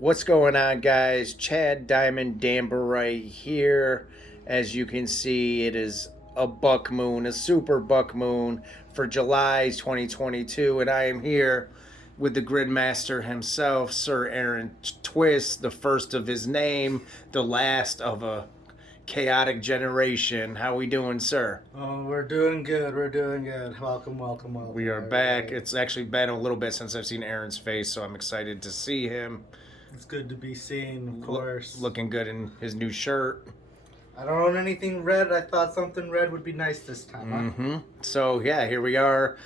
What's going on, guys? Chad Diamond Damberite here. As you can see, it is a buck moon, a super buck moon for July 2022, and I am here with the Gridmaster himself, Sir Aaron Twist, the first of his name, the last of a chaotic generation. How we doing, sir? Oh, we're doing good. We're doing good. Welcome, welcome, welcome. We are back. Everybody. It's actually been a little bit since I've seen Aaron's face, so I'm excited to see him. It's good to be seen, of course. Looking good in his new shirt. I don't own anything red. I thought something red would be nice this time. Huh? So, yeah, here we are.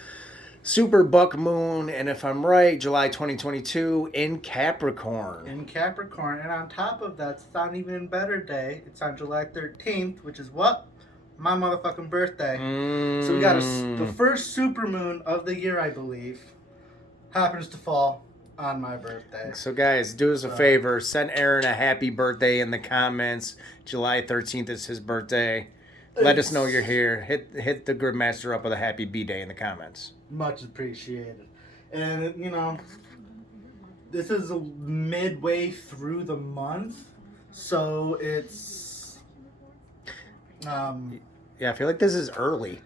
Super Buck Moon, and if I'm right, July 2022 in Capricorn. In Capricorn, and on top of that, it's on even better day. It's on July 13th, which is what? My motherfucking birthday. So we got the first supermoon of the year, I believe, happens to fall on my birthday. So, guys, do us a favor. Send Aaron a happy birthday in the comments. July 13th is his birthday. Let us know you're here. Hit the Gridmaster up with a happy B-Day in the comments. Much appreciated. And, this is midway through the month, so it's... Yeah, I feel like this is early.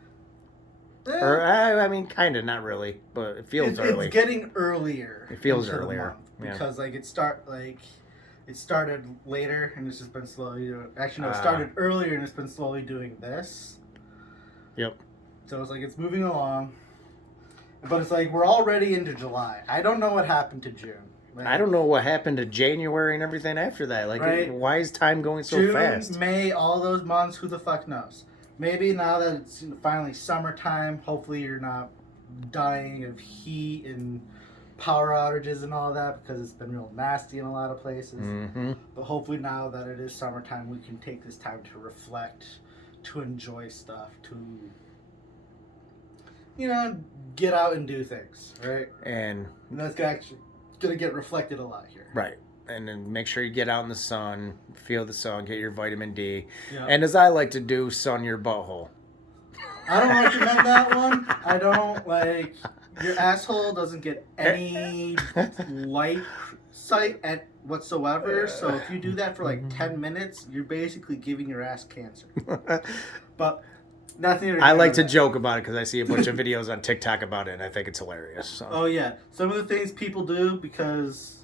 Or, I mean, kind of, not really, but it feels early. It's getting earlier. It feels earlier. Because, it started later, and it's just been slowly doing... Actually, no, it started earlier, and it's been slowly doing this. Yep. So it's moving along. But it's we're already into July. I don't know what happened to June. I don't know what happened to January and everything after that. Right? Why is time going so June, fast? May, all those months, who the fuck knows? Maybe now that it's finally summertime, hopefully you're not dying of heat and power outages and all that, because it's been real nasty in a lot of places. Mm-hmm. But hopefully now that it is summertime, we can take this time to reflect, to enjoy stuff, to... get out and do things, right? And that's actually going to get reflected a lot here. Right. And then make sure you get out in the sun, feel the sun, get your vitamin D. Yeah. And as I like to do, sun your butthole. I don't recommend that one. I don't your asshole doesn't get any light sight whatsoever. So if you do that for 10 minutes, you're basically giving your ass cancer. But nothing. I like to joke about it because I see a bunch of videos on TikTok about it, and I think it's hilarious. So. Oh yeah, some of the things people do because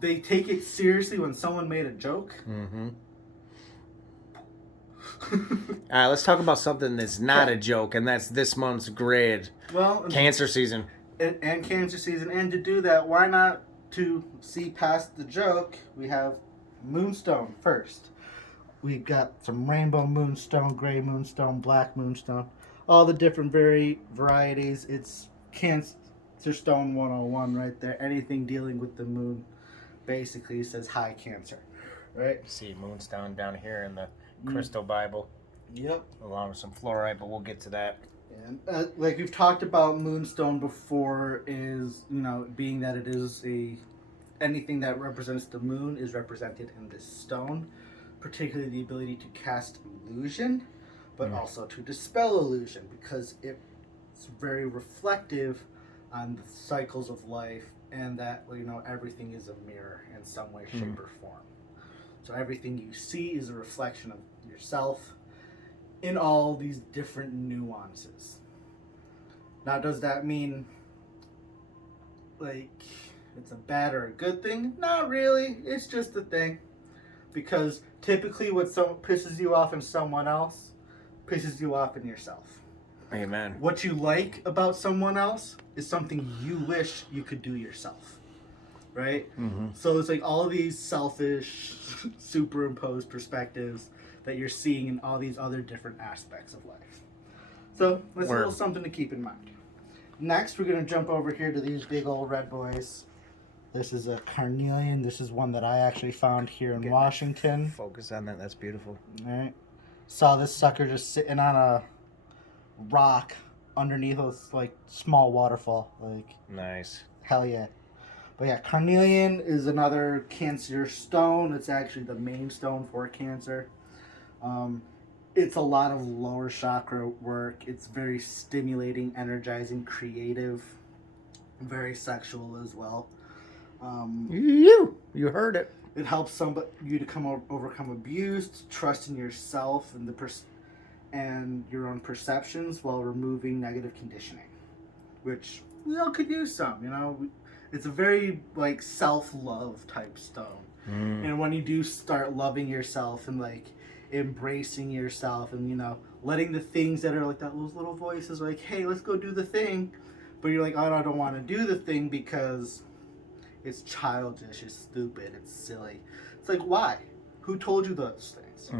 they take it seriously when someone made a joke. Mm-hmm. All right, let's talk about something that's not a joke, and that's this month's grid. Well, cancer season. And cancer season, and to do that, why not to see past the joke? We have Moonstone first. We've got some rainbow moonstone, gray moonstone, black moonstone, all the different varieties. It's Cancer Stone 101 right there. Anything dealing with the moon basically says hi, Cancer, right? See Moonstone down here in the Crystal Bible. Yep. Along with some fluorite, but we'll get to that. And we've talked about Moonstone before, is being that it is anything that represents the moon is represented in this stone. Particularly the ability to cast illusion, but also to dispel illusion, because it's very reflective on the cycles of life, and that everything is a mirror in some way, shape, or form. So everything you see is a reflection of yourself in all these different nuances. Now, does that mean it's a bad or a good thing? Not really. It's just a thing. Because typically what pisses you off in someone else pisses you off in yourself. Amen. What you like about someone else is something you wish you could do yourself. Right? Mm-hmm. So it's all these selfish, superimposed perspectives that you're seeing in all these other different aspects of life. So that's a little something to keep in mind. Next, we're going to jump over here to these big old red boys. This is a Carnelian. This is one that I actually found here in Washington. Focus on that. That's beautiful. All right. Saw this sucker just sitting on a rock underneath a small waterfall. Nice. Hell yeah. But yeah, Carnelian is another Cancer stone. It's actually the main stone for Cancer. It's a lot of lower chakra work. It's very stimulating, energizing, creative, very sexual as well. You heard it. It helps you to overcome abuse, trust in yourself and your own perceptions while removing negative conditioning, which we all could use some. It's a very like self-love type stone, and when you do start loving yourself and like embracing yourself and letting the things that are like those little voices like, hey, let's go do the thing, but you're like, oh, I don't want to do the thing because it's childish, it's stupid, it's silly. It's like, why? Who told you those things?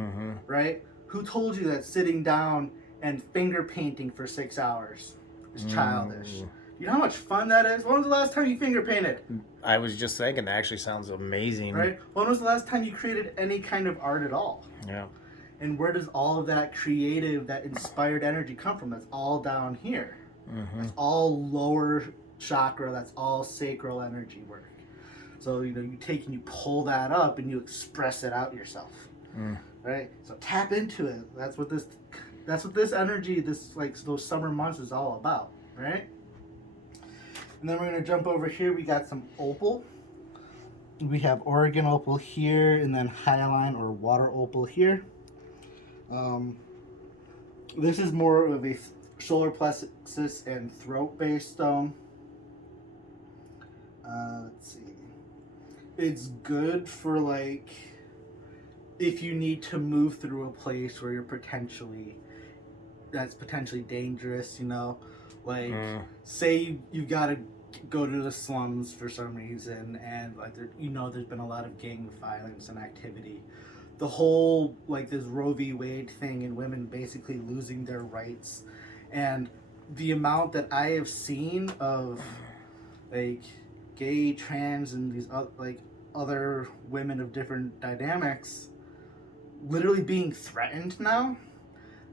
Right? Who told you that sitting down and finger painting for 6 hours is childish? You know how much fun that is? When was the last time you finger painted? I was just thinking, that actually sounds amazing. Right? When was the last time you created any kind of art at all? Yeah. And where does all of that creative, that inspired energy come from? That's all down here. That's all lower chakra, that's all sacral energy work. So, you take and you pull that up and you express it out yourself. Right? So tap into it. That's what this energy, those summer months is all about. Right? And then we're going to jump over here. We got some opal. We have Oregon opal here, and then hyaline or water opal here. This is more of a solar plexus and throat based stone. Let's see. It's good for like if you need to move through a place where that's potentially dangerous, like say you gotta go to the slums for some reason, and like there's been a lot of gang violence and activity. The whole like this Roe v. Wade thing and women basically losing their rights, and the amount that I have seen of like gay, trans, and these other women of different dynamics literally being threatened now.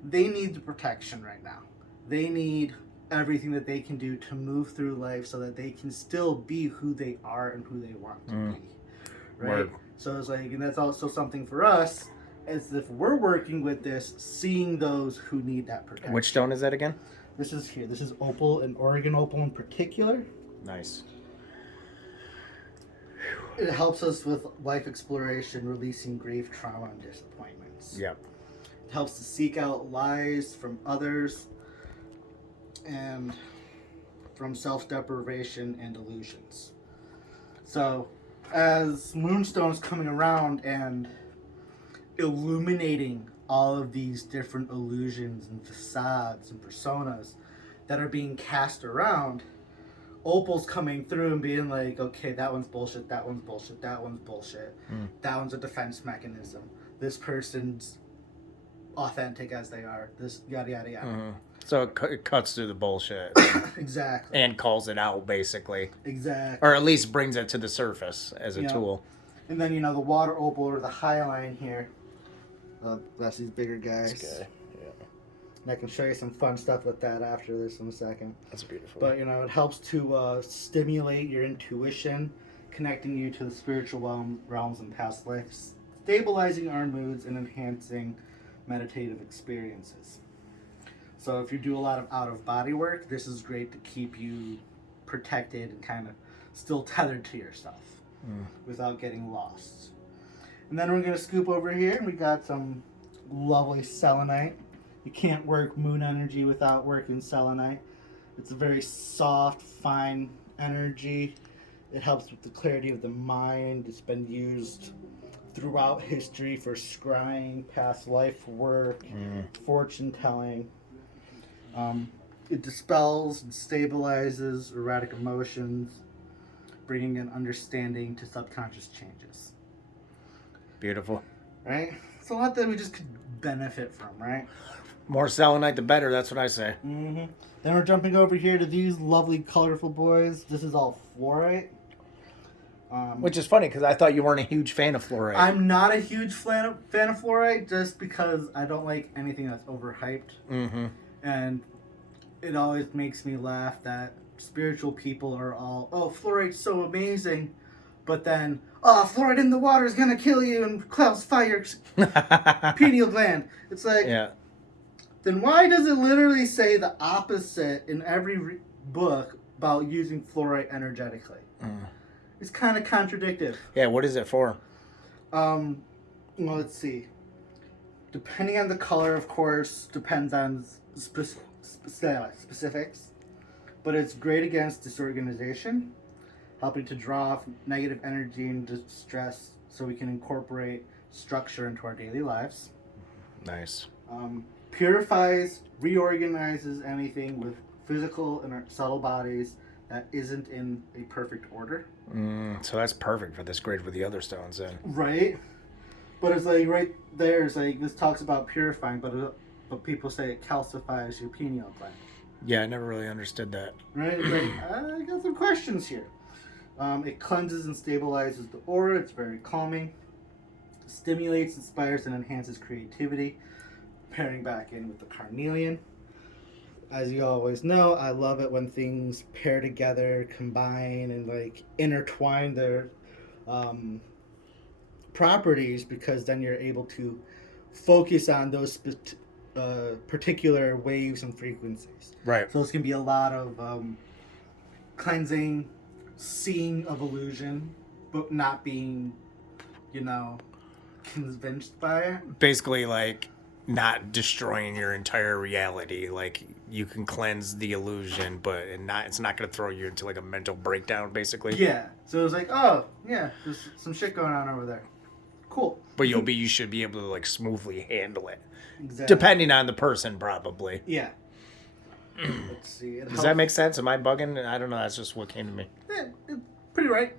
They need the protection right now. They need everything that they can do to move through life so that they can still be who they are and who they want to be. Right? Word. So it's like, and that's also something for us, as if we're working with this, seeing those who need that protection. Which stone is that again? This is here. This is opal, and Oregon opal in particular. Nice. It helps us with life exploration, releasing grave trauma and disappointments. Yep. It helps to seek out lies from others and from self-deprivation and illusions. So, as Moonstone's coming around and illuminating all of these different illusions and facades and personas that are being cast around, Opal's coming through and being like, okay, that one's bullshit, that one's bullshit, that one's bullshit. That one's a defense mechanism. This person's authentic as they are. This yada yada yada. So it cuts through the bullshit. Exactly. And calls it out, basically. Exactly. Or at least brings it to the surface as a tool. And then, the water opal or the hyaline here. That's these bigger guys. Okay. Yeah. And I can show you some fun stuff with that after this in a second. That's beautiful. But, it helps to stimulate your intuition, connecting you to the spiritual realms and past lives, stabilizing our moods, and enhancing meditative experiences. So if you do a lot of out-of-body work, this is great to keep you protected and kind of still tethered to yourself without getting lost. And then we're going to scoop over here, and we got some lovely selenite. You can't work moon energy without working selenite. It's a very soft, fine energy. It helps with the clarity of the mind. It's been used throughout history for scrying, past life work, fortune telling. It dispels and stabilizes erratic emotions, bringing an understanding to subconscious changes. Beautiful. Right? It's a lot that we just could benefit from, right? More selenite, the better. That's what I say. Then we're jumping over here to these lovely, colorful boys. This is all fluorite. Which is funny, because I thought you weren't a huge fan of fluorite. I'm not a huge fan of fluorite, just because I don't like anything that's overhyped. And it always makes me laugh that spiritual people are all, oh, fluorite's so amazing. But then, oh, fluoride in the water is going to kill you and cause fire pineal gland. It's like, then why does it literally say the opposite in every book about using fluorite energetically? is kind of contradictive. Yeah, what is it for? Well, let's see. Depending on the color, of course, depends on specifics. But it's great against disorganization, helping to draw off negative energy and distress so we can incorporate structure into our daily lives. Nice. Purifies, reorganizes anything with physical and subtle bodies that isn't in a perfect order. So that's perfect for this grade with the other stones then. Right? But it's like right there, it's like this talks about purifying, but people say it calcifies your pineal gland. Yeah, I never really understood that. Right? It's like, I got some questions here. It cleanses and stabilizes the aura. It's very calming. Stimulates, inspires, and enhances creativity. Pairing back in with the Carnelian. As you always know, I love it when things pair together, combine, and like intertwine their properties, because then you're able to focus on those particular waves and frequencies. Right. So it's going to be a lot of cleansing, seeing of illusion, but not being, convinced by it. Basically, like, not destroying your entire reality. Like, you can cleanse the illusion, but it's not going to throw you into, like, a mental breakdown, basically. Yeah. So it was like, oh, yeah, there's some shit going on over there. Cool. But you should be able to, like, smoothly handle it. Exactly. Depending on the person, probably. Yeah. Let's see. Does that make sense? Am I bugging? I don't know. That's just what came to me. Yeah, it's pretty right.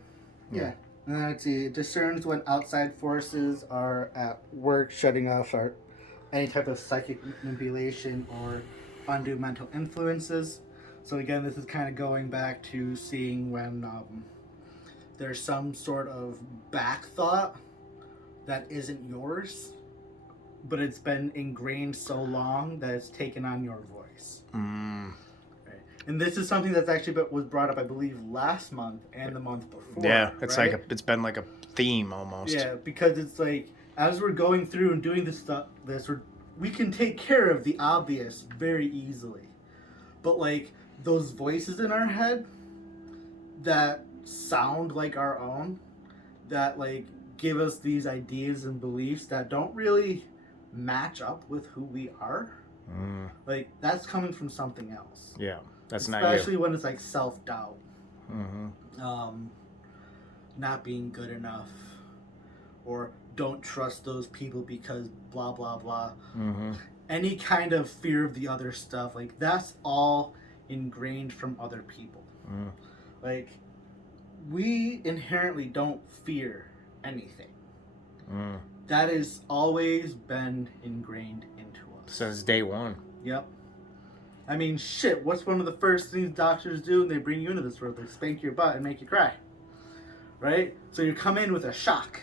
Yeah. And then let's see. It discerns when outside forces are at work, shutting off any type of psychic manipulation or undue mental influences. So again, this is kind of going back to seeing when there's some sort of back thought that isn't yours, but it's been ingrained so long that it's taken on your voice. Right. And this is something that's actually was brought up, I believe, last month and the month before. Yeah, it's right? like it's been like a theme almost. Yeah, because it's like as we're going through and doing this stuff, we can take care of the obvious very easily, but like those voices in our head that sound like our own, that like give us these ideas and beliefs that don't really match up with who we are. Like that's coming from something else. Yeah, that's not you. Especially when it's like self-doubt, not being good enough, or don't trust those people because blah blah blah. Any kind of fear of the other stuff, like that's all ingrained from other people. Like we inherently don't fear anything. That has always been ingrained into us since day one. Yep. I mean, shit, what's one of the first things doctors do when they bring you into this world? They spank your butt and make you cry. Right? So you come in with a shock.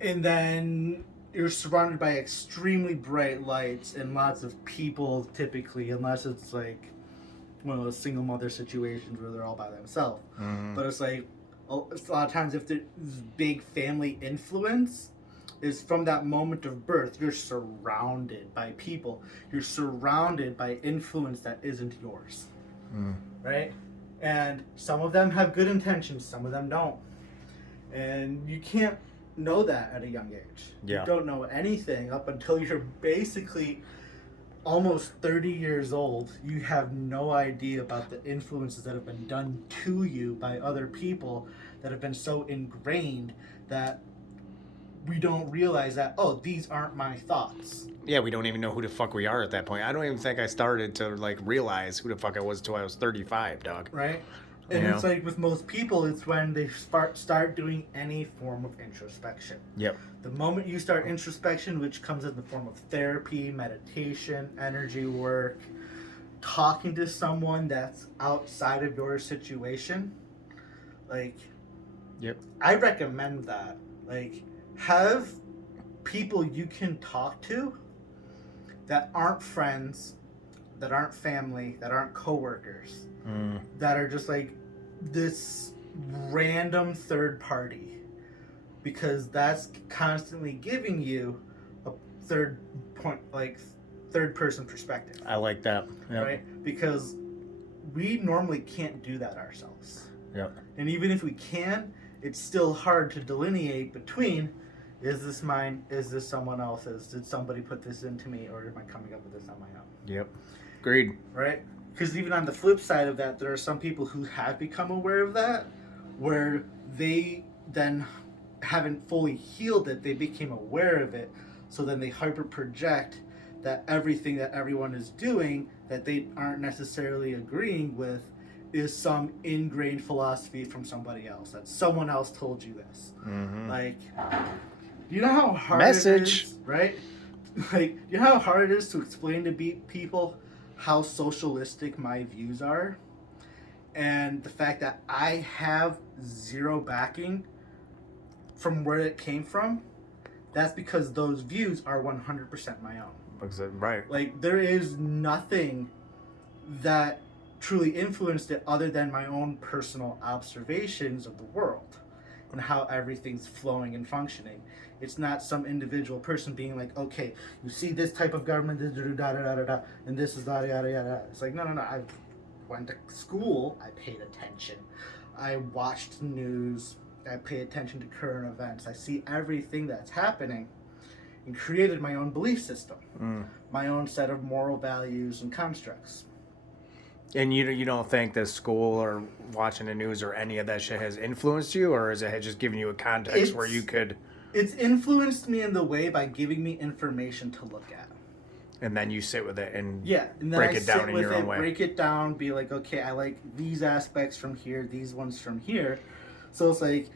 And then you're surrounded by extremely bright lights and lots of people, typically, unless it's like one of those single mother situations where they're all by themselves. But it's like, a lot of times if there's big family influence, is from that moment of birth, you're surrounded by people. You're surrounded by influence that isn't yours. Right? And some of them have good intentions, some of them don't. And you can't know that at a young age. Yeah. You don't know anything up until you're basically almost 30 years old. You have no idea about the influences that have been done to you by other people that have been so ingrained that we don't realize that, oh, these aren't my thoughts. Yeah, we don't even know who the fuck we are at that point. I don't even think I started to like realize who the fuck I was until I was 35, dog. Right? And it's like with most people, it's when they start doing any form of introspection. Yep. The moment you start introspection, which comes in the form of therapy, meditation, energy work, talking to someone that's outside of your situation, like, yep, I recommend that. Like, have people you can talk to that aren't friends, that aren't family, that aren't coworkers, that are just like this random third party, because that's constantly giving you a third person perspective. I like that. Yep. Right? Because we normally can't do that ourselves. Yep. And even if we can, it's still hard to delineate between, is this mine, is this someone else's, did somebody put this into me, or am I coming up with this on my own? Yep. Agreed. Right? Because even on the flip side of that, there are some people who have become aware of that, where they then haven't fully healed it, they became aware of it, so then they hyper project that everything that everyone is doing that they aren't necessarily agreeing with is some ingrained philosophy from somebody else, that someone else told you this. Mm-hmm. Like, you know how hard Message. it is, right? Like, you know how hard it is to explain to people how socialistic my views are, and the fact that I have zero backing from where it came from. That's because those views are 100% my own. Right. Like, there is nothing that truly influenced it other than my own personal observations of the world and how everything's flowing and functioning. It's not some individual person being like, okay, you see this type of government, da da da da da, and this is da da da da. It's like, no. I went to school, I paid attention, I watched news, I pay attention to current events, I see everything that's happening, and created my own belief system, my own set of moral values and constructs. And you don't think that school or watching the news or any of that shit has influenced you, or is it just giving you a context where you could... It's influenced me in the way by giving me information to look at. And then you sit with it and then break it down in your own way. Break it down, be like, okay, I like these aspects from here, these ones from here. So it's like,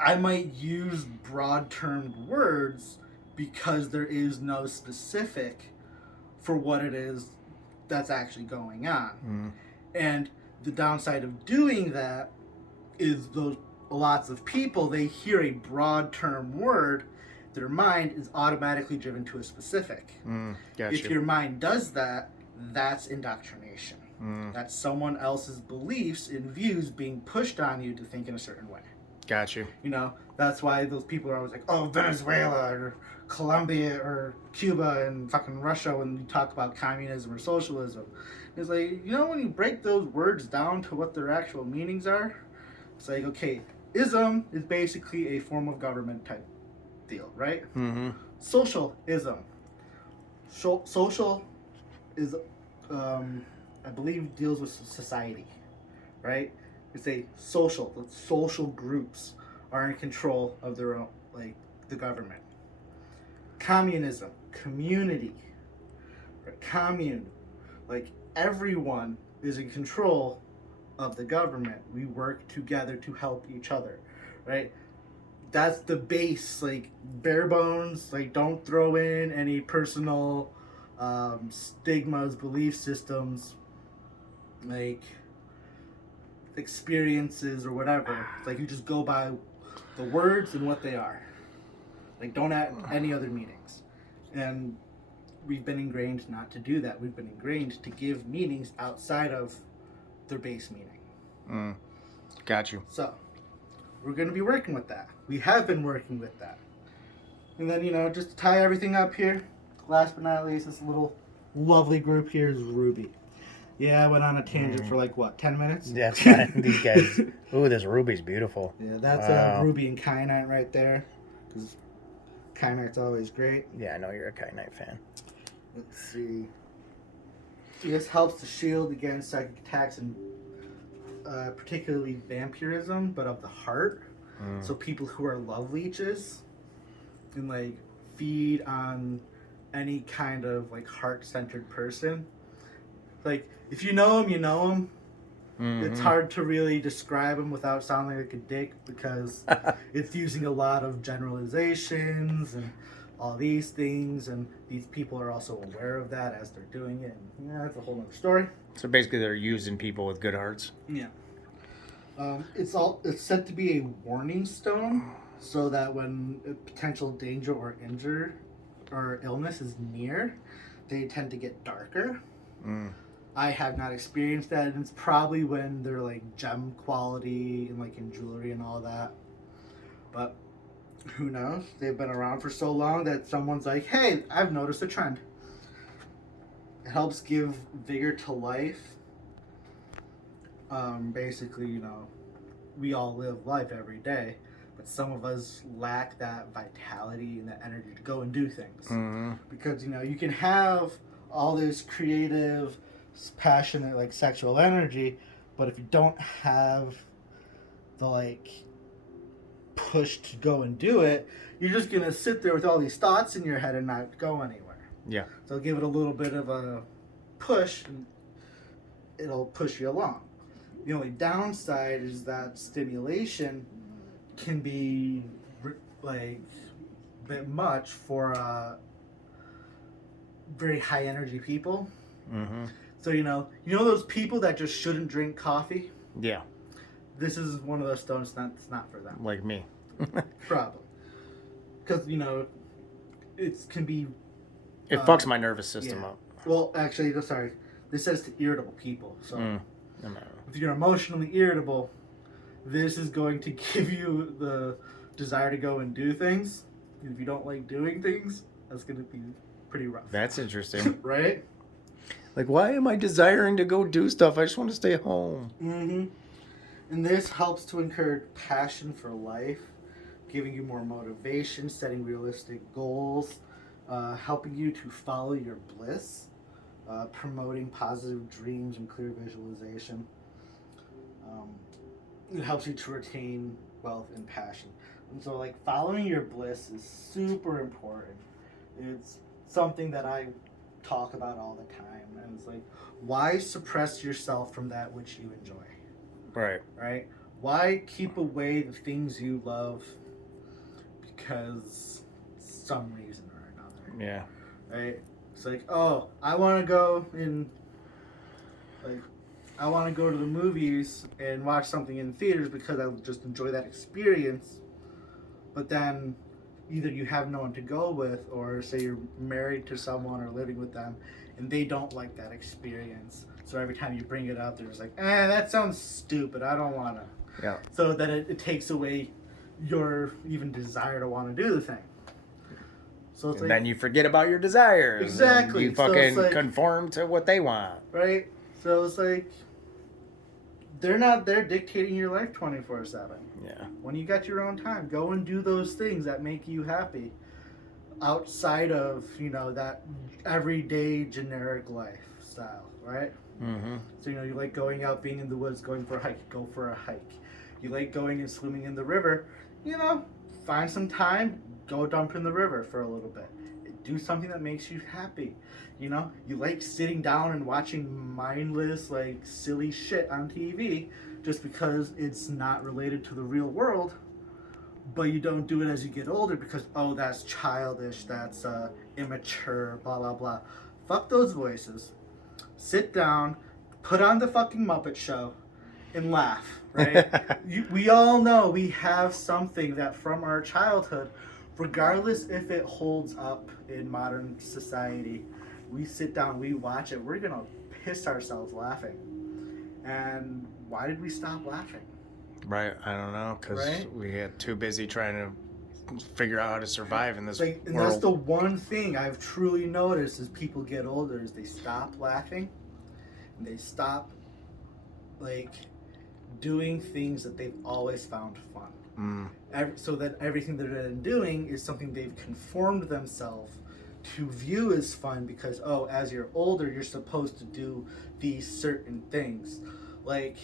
I might use broad-termed words because there is no specific for what it is that's actually going on. And the downside of doing that is those lots of people, they hear a broad term word, their mind is automatically driven to a specific. If your mind does that, that's indoctrination. That's someone else's beliefs and views being pushed on you to think in a certain way. Got you. You know, that's why those people are always like, oh, Venezuela or Colombia or Cuba and fucking Russia when you talk about communism or socialism. It's like, you know, when you break those words down to what their actual meanings are, it's like, okay, ism is basically a form of government type deal, right? Socialism. Social is, I believe, deals with society, right? It's a social groups are in control of their own, like the government. Communism, community, right? Commune, like everyone is in control of the government. We work together to help each other, right? That's the base, like bare bones, like don't throw in any personal stigmas, belief systems, like experiences or whatever. Like you just go by the words and what they are. Like don't add any other meanings. And we've been ingrained not to do that. We've been ingrained to give meanings outside of their base meaning. Got you. So we're going to be working with that. We have been working with that. And then, you know, just to tie everything up here, last but not least, this little lovely group here is Ruby. Yeah, I went on a tangent for like, what, 10 minutes? That's fine. These guys. Ooh, this ruby's beautiful. Yeah, that's Ruby and Kyanite right there. Because Kyanite's always great. Yeah, I know you're a Kyanite fan. Let's see. This helps to shield against psychic attacks and particularly vampirism, but of the heart. So people who are love leeches and like feed on any kind of like heart-centered person. Like if you know them, you know them. It's hard to really describe them without sounding like a dick because it's using a lot of generalizations and all these things, and these people are also aware of that as they're doing it. And, yeah, that's a whole other story. So basically, they're using people with good hearts. Yeah. It's said to be a warning stone, so that when a potential danger or injury or illness is near, they tend to get darker. I have not experienced that, and it's probably when they're like gem quality and like in jewelry and all that. But who knows? They've been around for so long that someone's like, hey, I've noticed a trend. It helps give vigor to life. Basically, you know, we all live life every day, but some of us lack that vitality and that energy to go and do things. Mm-hmm. Because you can have all this creative, passionate, like sexual energy, but if you don't have the like push to go and do it, you're just gonna sit there with all these thoughts in your head and not go anywhere. Yeah. So give it a little bit of a push, and it'll push you along. The only downside is that stimulation can be like a bit much for very high energy people. Mm-hmm. So you know those people that just shouldn't drink coffee. Yeah. This is one of those stones that's not for them. Like me. Probably. Because, it can be... It fucks my nervous system up. Well, actually, sorry. This says to irritable people. So, if you're emotionally irritable, this is going to give you the desire to go and do things. And if you don't like doing things, that's going to be pretty rough. That's interesting. Right? Like, why am I desiring to go do stuff? I just want to stay home. Mm-hmm. And this helps to encourage passion for life, giving you more motivation, setting realistic goals, helping you to follow your bliss, promoting positive dreams and clear visualization. It helps you to retain wealth and passion. And so, like, following your bliss is super important. It's something that I talk about all the time. And it's like, why suppress yourself from that which you enjoy? Right. Right? Why keep away the things you love because some reason or another? Yeah. Right? It's like, oh, I want to go to the movies and watch something in theaters because I just enjoy that experience. But then either you have no one to go with, or say you're married to someone or living with them and they don't like that experience. So every time you bring it up, they're just like, that sounds stupid. I don't want to. Yeah. So that it takes away your even desire to want to do the thing. So it's and then you forget about your desires. Exactly. You fucking conform to what they want. Right? So it's like, they're not there dictating your life 24/7. Yeah. When you got your own time, go and do those things that make you happy. Outside of, that everyday generic lifestyle, right? Mm-hmm. So, you like going out, being in the woods, going for a hike, go for a hike. You like going and swimming in the river, find some time, go dump in the river for a little bit. Do something that makes you happy. You like sitting down and watching mindless, like, silly shit on TV just because it's not related to the real world, but you don't do it as you get older because, oh, that's childish, that's immature, blah, blah, blah. Fuck those voices. Sit down, put on the fucking Muppet Show, and laugh, right? We all know we have something that from our childhood, regardless if it holds up in modern society, we sit down, we watch it, we're gonna piss ourselves laughing. And why did we stop laughing? Right, I don't know, because we get too busy trying to figure out how to survive in this world. And that's the one thing I've truly noticed as people get older is they stop laughing, and they stop, like, doing things that they've always found fun. So that everything that they're doing is something they've conformed themselves to view as fun because, oh, as you're older, you're supposed to do these certain things. Like,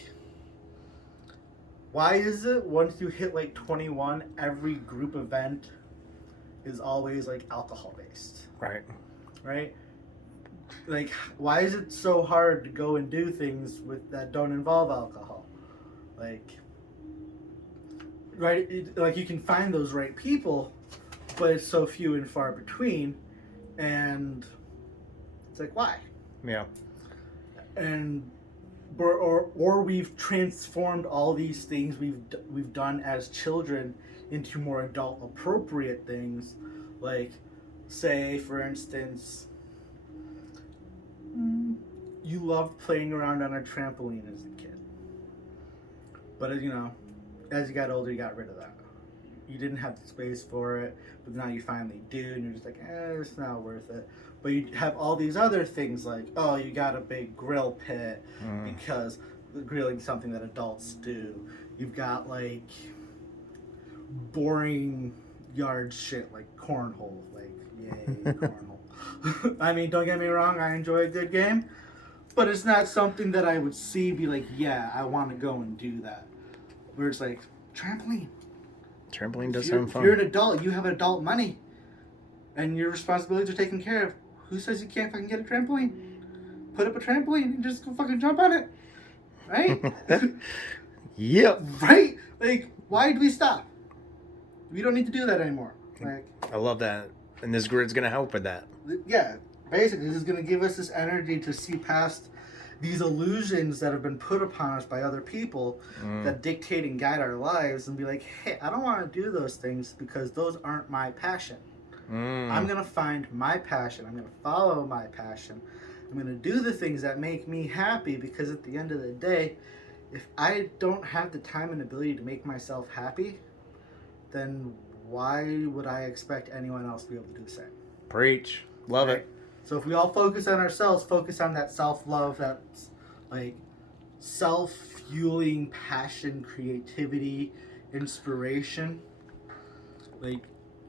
why is it once you hit like 21, every group event is always like alcohol based? Right? Like, why is it so hard to go and do things that don't involve alcohol? Like, right? Like, you can find those right people, but it's so few and far between, and it's like, why? Yeah. And or we've transformed all these things we've done as children into more adult appropriate things, like, say, for instance, you loved playing around on a trampoline as a kid, but as you got older, you got rid of that. You didn't have the space for it, but now you finally do, and you're just like, it's not worth it. But you have all these other things like, oh, you got a big grill pit because grilling's something that adults do. You've got like boring yard shit like cornhole. Like, yay, cornhole. I mean, don't get me wrong, I enjoy a good game, but it's not something that I would see be like, yeah, I want to go and do that. Where it's like, trampoline. Trampoline does If sound fun. you're an adult, you have adult money, and your responsibilities are taken care of. Who says you can't fucking get a trampoline? Put up a trampoline and just go fucking jump on it. Right? Yep. Right? Like, why do we stop? We don't need to do that anymore. Like, I love that. And this grid's going to help with that. yeah, basically, this is going to give us this energy to see past these illusions that have been put upon us by other people that dictate and guide our lives, and be like, hey, I don't want to do those things because those aren't my passion. I'm going to find my passion. I'm going to follow my passion. I'm going to do the things that make me happy, because at the end of the day, if I don't have the time and ability to make myself happy, then why would I expect anyone else to be able to do the same? Preach. Love Right? it. So if we all focus on ourselves, focus on that self-love, that like self-fueling passion, creativity, inspiration, like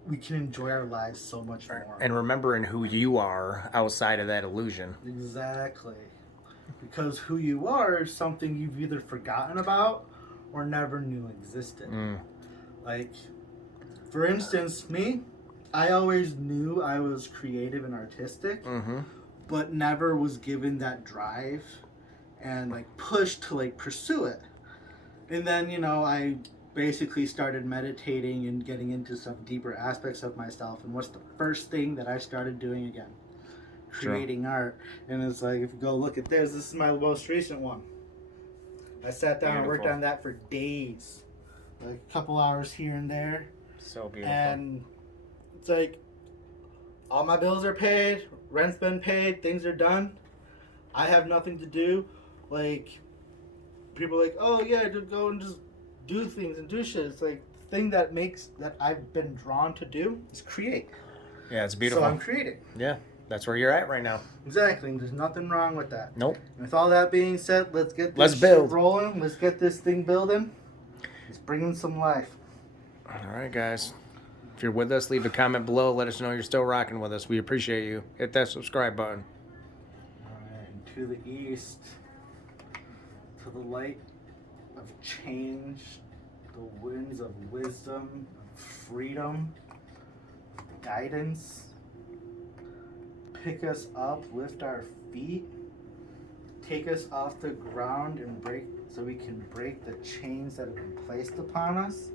we can enjoy our lives so much more. And remembering who you are outside of that illusion. Exactly. Because who you are is something you've either forgotten about or never knew existed. Like, for instance, me, I always knew I was creative and artistic, but never was given that drive and like push to like pursue it. And then, you know, I basically started meditating and getting into some deeper aspects of myself. And what's the first thing that I started doing again? Creating art. And it's like, if you go look at this is my most recent one. I sat down and worked on that for days, like a couple hours here and there. So beautiful. And it's like, all my bills are paid, rent's been paid, things are done. I have nothing to do. Like, people are like, oh yeah, just go and just do things and do shit. It's like, the thing that I've been drawn to do is create. Yeah, it's beautiful. So I'm creating. Yeah, that's where you're at right now. Exactly. And there's nothing wrong with that. Nope. And with all that being said, let's get this Let's shit build. rolling. Let's get this thing building. Let's bring in some life. All right, guys. If you're with us, leave a comment below. Let us know you're still rocking with us. We appreciate you. Hit that subscribe button. All right. And to the east, to the light of change, the winds of wisdom, of freedom, of guidance. Pick us up, lift our feet, take us off the ground and break, so we can break the chains that have been placed upon us.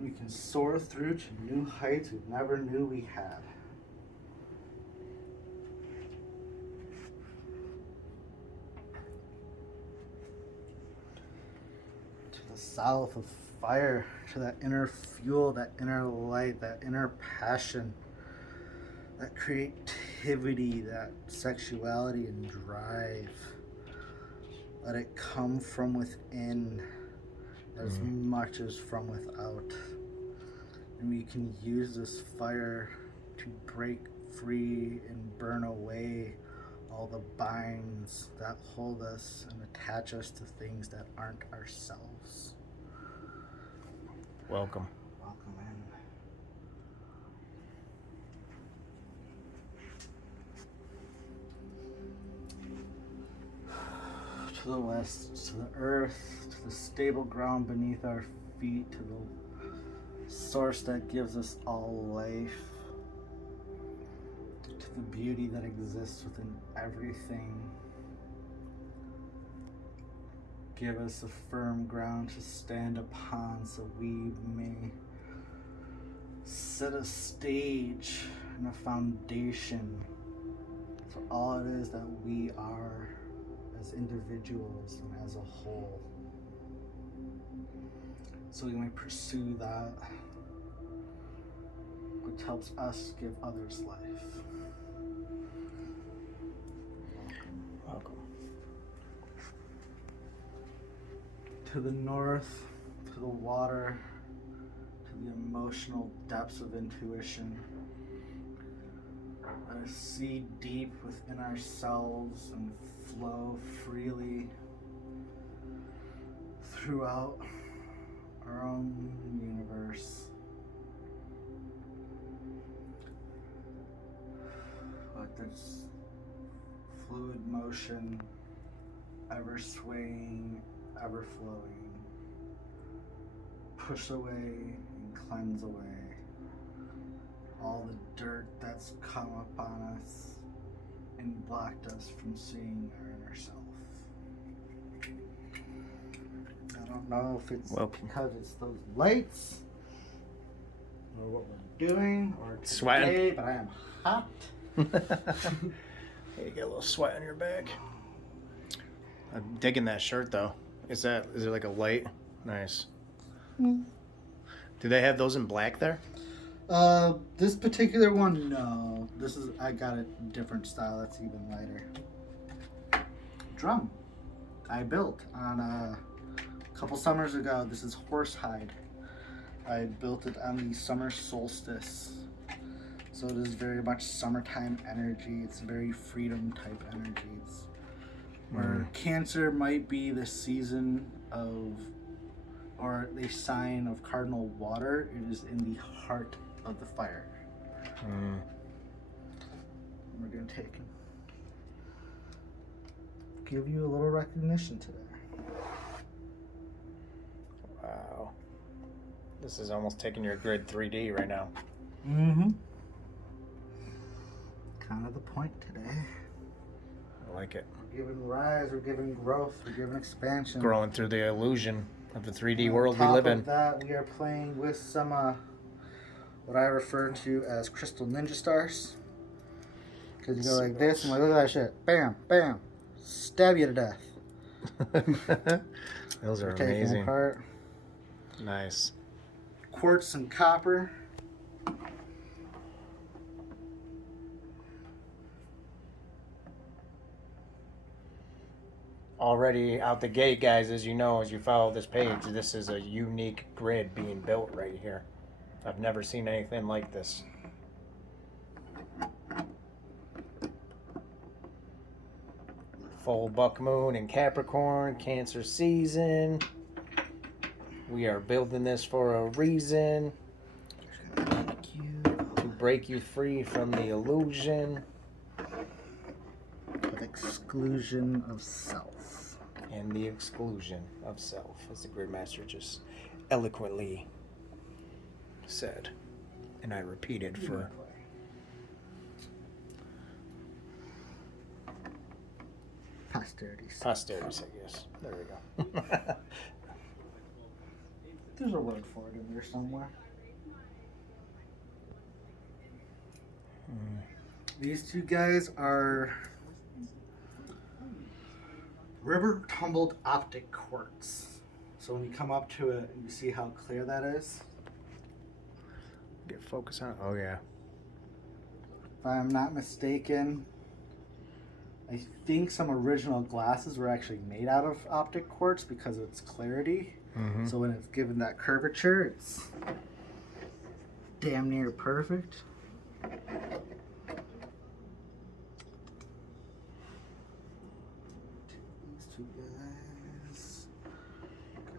We can soar through to new heights we never knew we had. To the south of fire, to that inner fuel, that inner light, that inner passion, that creativity, that sexuality and drive. Let it come from within as much as from without. And we can use this fire to break free and burn away all the binds that hold us and attach us to things that aren't ourselves. Welcome. Welcome in. To the west, to the earth, to the stable ground beneath our feet, to the source that gives us all life, to the beauty that exists within everything. Give us a firm ground to stand upon so we may set a stage and a foundation for all it is that we are as individuals and as a whole, so we may pursue that which helps us give others life. Welcome. To the north, to the water, to the emotional depths of intuition. Let us see deep within ourselves and flow freely throughout our own universe. But there's fluid motion, ever swaying, ever flowing. Push away and cleanse away all the dirt that's come upon us and blocked us from seeing our inner self. I don't know if it's because it's those lights or what we're doing or today, Sweating. but I am hot. You get a little sweat on your back. I'm digging that shirt though. Is it like a light? Nice. Do they have those in black there? This particular one, no. I got a different style that's even lighter. Drum I built on a couple summers ago. This is horsehide. I built it on the summer solstice. So it is very much summertime energy. It's very freedom type energy. It's where Cancer might be the season of, or the sign of cardinal water. It is in the heart of the fire. We're going to give you a little recognition today. Wow. This is almost taking your grid 3D right now. Kind of the point today. I like it. We're giving rise, we're giving growth, we're giving expansion. Growing through the illusion of the 3D On world we live in. Top of that, we are playing with some what I refer to as crystal ninja stars. Because you go like this, and like, look at that shit. Bam, bam. Stab you to death. Those are We're taking amazing. apart. Nice. Quartz and copper. Already out the gate, guys, as you know, as you follow this page, this is a unique grid being built right here. I've never seen anything like this. Full Buck Moon and Capricorn, Cancer season. We are building this for a reason. To break you free from the illusion. Of exclusion of self. And the exclusion of self, as the Gridmaster just eloquently said. And I repeated for posterity's posterity's, I guess. There we go. There's a word for it in there somewhere. These two guys are river tumbled optic quartz. So when you come up to it, you see how clear that is. Get focus on it. Oh yeah. If I'm not mistaken, I think some original glasses were actually made out of optic quartz because of its clarity. So when it's given that curvature, it's damn near perfect. These two guys.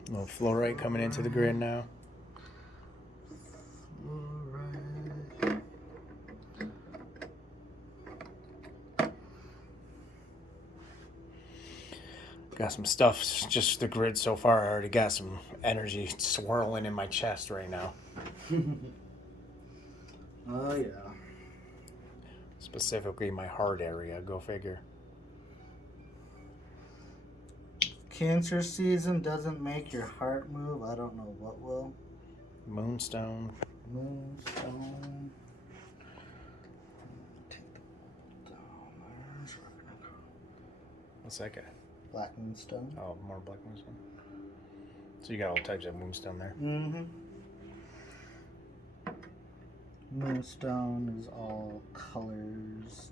Little fluorite coming into the grid now. Fluorite. Got some stuff, just the grid so far. I already got some energy swirling in my chest right now. Oh yeah. Specifically my heart area, go figure. Cancer season doesn't make your heart move. I don't know what will. Moonstone. Moonstone. Take the down there. What's that guy? Black Moonstone. Oh, more black moonstone. So you got all types of moonstone there. Moonstone is all colors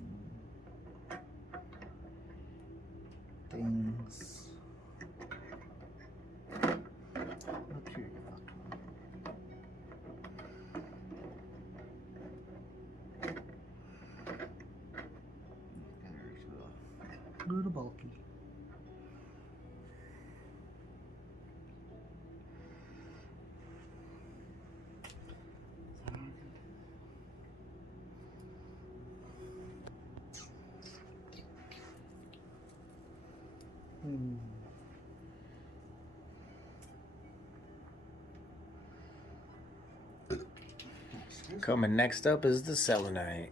and things. Look here, you fucked one. A little bulky. Coming next up is the Selenite.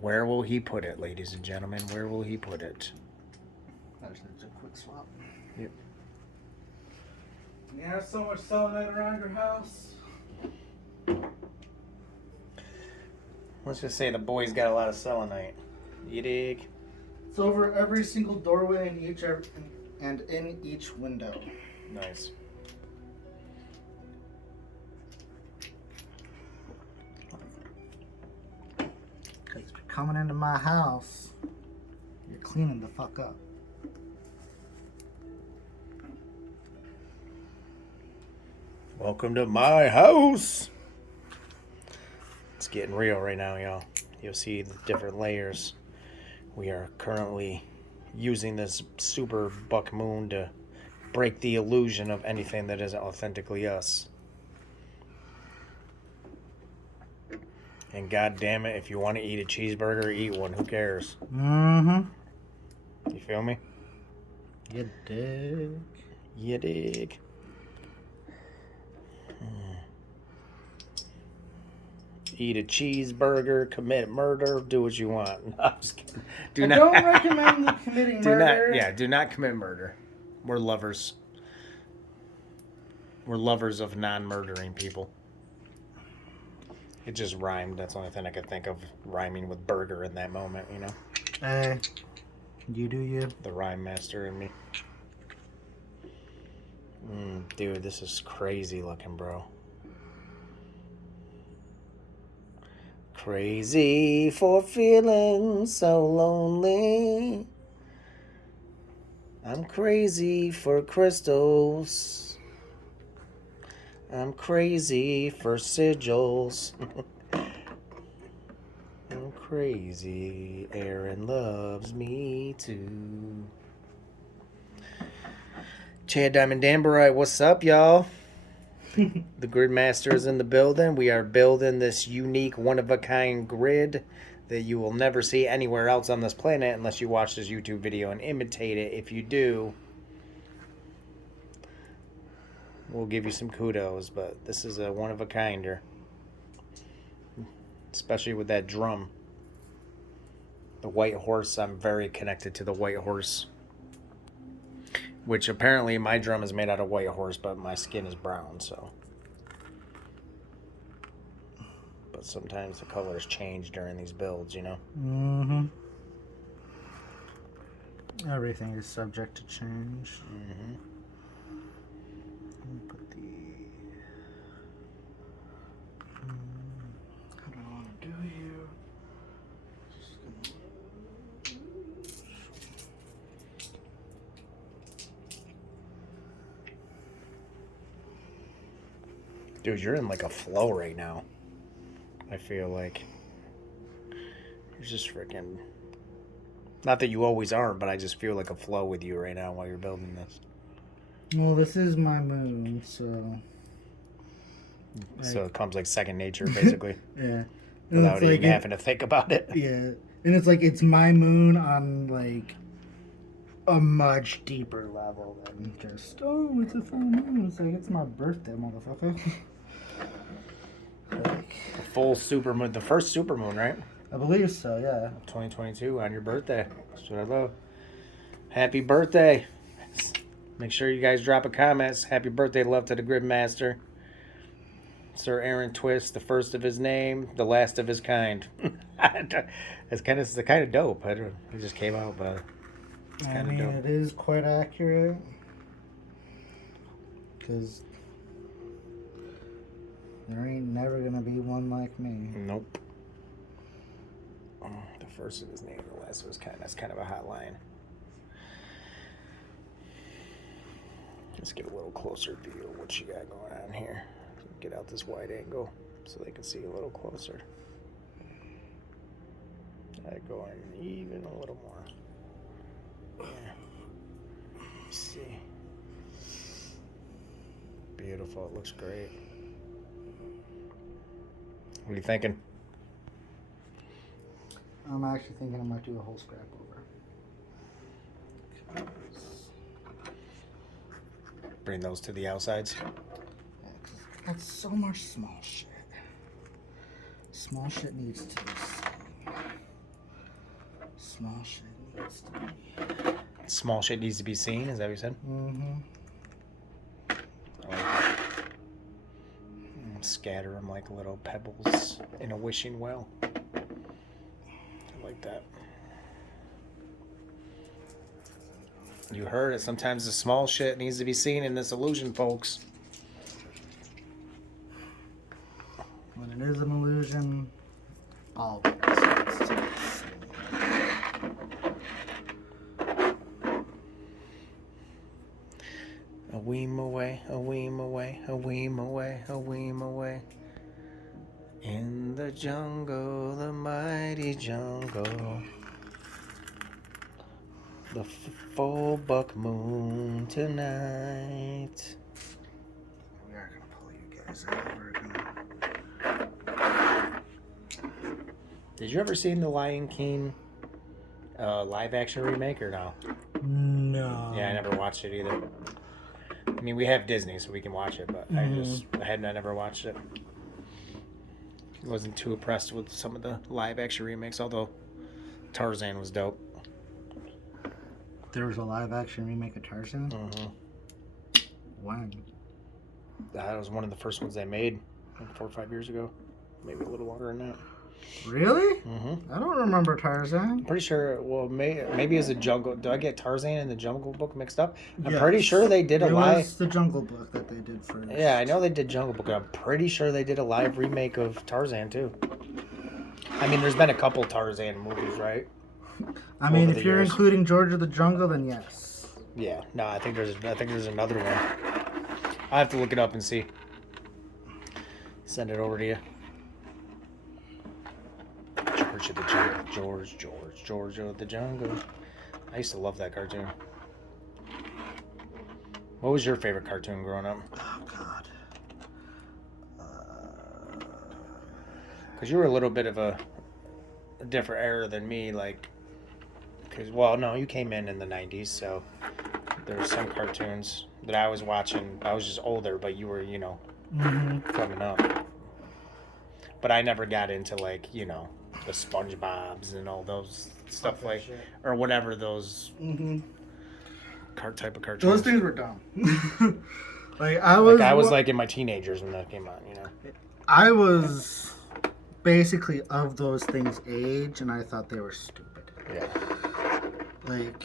Where will he put it, ladies and gentlemen? Where will he put it? I just need a quick swap. Yep. You have so much selenite around your house. Let's just say the boy's got a lot of selenite. You dig? It's over every single doorway in each window. Nice. Because if you're coming into my house, you're cleaning the fuck up. Welcome to my house. It's getting real right now, y'all. You'll see the different layers. We are currently using this super buck moon to break the illusion of anything that isn't authentically us. And god damn it, if you want to eat a cheeseburger, eat one. Who cares? Mm-hmm. You feel me? You dig. You dig. Eat a cheeseburger, commit murder, do what you want. No, I'm just kidding. Don't recommend committing murder. Do not commit murder. We're lovers. We're lovers of non-murdering people. It just rhymed. That's the only thing I could think of rhyming with burger in that moment, you know? Hey, you do you. The rhyme master in me. Dude, this is crazy looking, bro. Crazy for feeling so lonely. I'm crazy for crystals. I'm crazy for sigils. I'm crazy. Aaron loves me too. Chad Diamond Damberite, what's up, y'all? The grid master is in the building. We are building this unique, one-of-a-kind grid that you will never see anywhere else on this planet unless you watch this YouTube video and imitate it. If you do, we'll give you some kudos, but this is a one-of-a-kinder. Especially with that drum. The white horse, I'm very connected to the white horse. Which apparently my drum is made out of white horse, but my skin is brown, so. But sometimes the colors change during these builds, you know? Mm-hmm. Everything is subject to change. Mm-hmm. Let me put the... What do I want to do here? Just gonna... Dude, you're in like a flow right now. I feel like you're just freaking. Not that you always aren't, but I just feel like a flow with you right now while you're building this. Well, this is my moon, so. So it comes like second nature, basically. Yeah. Without even having to think about it. Yeah. And it's like it's my moon on like a much deeper level than just, oh, it's a full moon. It's like, it's my birthday, motherfucker. Like, the full supermoon, the first supermoon, right? I believe so, yeah. 2022 on your birthday. That's what I love. Happy birthday. Make sure you guys drop a comment. Happy birthday, love to the Gridmaster. Sir Aaron Twist, the first of his name, the last of his kind. It's kind of dope. It just came out, but it's kind of dope. It is quite accurate. Because there ain't never gonna be one like me. Nope. The first of his name, the last of his kind. That's kind of a hot line. Let's get a little closer view of what you got going on here. Get out this wide angle so they can see a little closer. Going even a little more. Yeah. Let's see. Beautiful. It looks great. What are you thinking? I'm actually thinking I might do a whole scrap over. Bring those to the outsides. Yeah, 'cause that's so much small shit. Small shit needs to be seen. Small shit needs to be. Small shit needs to be seen. Is that what you said? Mm-hmm. I like that. Scatter them like little pebbles in a wishing well. I like that. You heard it. Sometimes the small shit needs to be seen in this illusion, folks. When it is an illusion, all of it needs to be seen. A weem away, a weem away, a weem away, a weem away. In the jungle, the mighty jungle. The full buck moon tonight. We are gonna pull you guys out. We're gonna. Did you ever see the Lion King live action remake or no? No. Yeah, I never watched it either. I mean, we have Disney, so we can watch it, but I never watched it. Wasn't too impressed with some of the live action remakes, although Tarzan was dope. There was a live action remake of Tarzan? Mm-hmm. When? That was one of the first ones they made, like 4 or 5 years ago. Maybe a little longer than that. Really? Mm-hmm. I don't remember Tarzan. I'm pretty sure, well, maybe it's a Jungle... Do I get Tarzan and the Jungle Book mixed up? I'm Yes. pretty sure they did a live... It was the Jungle Book that they did first. Yeah, I know they did Jungle Book. I'm pretty sure they did a live remake of Tarzan, too. I mean, there's been a couple Tarzan movies, right? I mean, Over if the you're years. including George of the Jungle, then yes. Yeah, no, I think there's another one. I have to look it up and see. Send it over to you. George of the Jungle. George of the Jungle. I used to love that cartoon. What was your favorite cartoon growing up? Oh, God. Because you were a little bit of a different era than me, like... Because, well, no, you came in the 90s, so there were some cartoons that I was watching. I was just older, but you were, coming up. But I never got into, like, the SpongeBobs and all those stuff like... shit. Or whatever those type of cartoons. Those things were dumb. I was like in my teenagers when that came out, I was basically of those things age, and I thought they were stupid. Yeah. Like,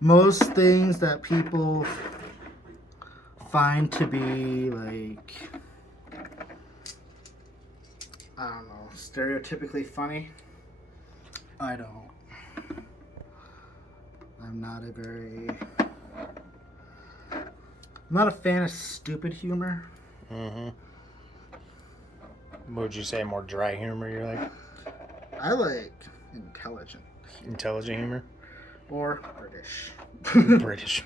most things that people find to be, like, I don't know, stereotypically funny, I don't. I'm not a fan of stupid humor. Mm-hmm. What would you say, more dry humor you like? I like intelligent humor. Intelligent humor? Or British. British.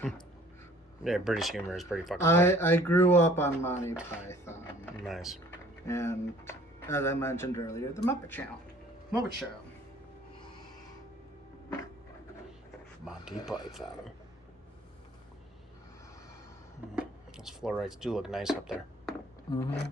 Yeah, British humor is pretty fucking I, funny. I grew up on Monty Python. Nice. And, as I mentioned earlier, the Muppet Channel. Muppet Show. Monty Python. Those fluorites do look nice up there. Mm-hmm.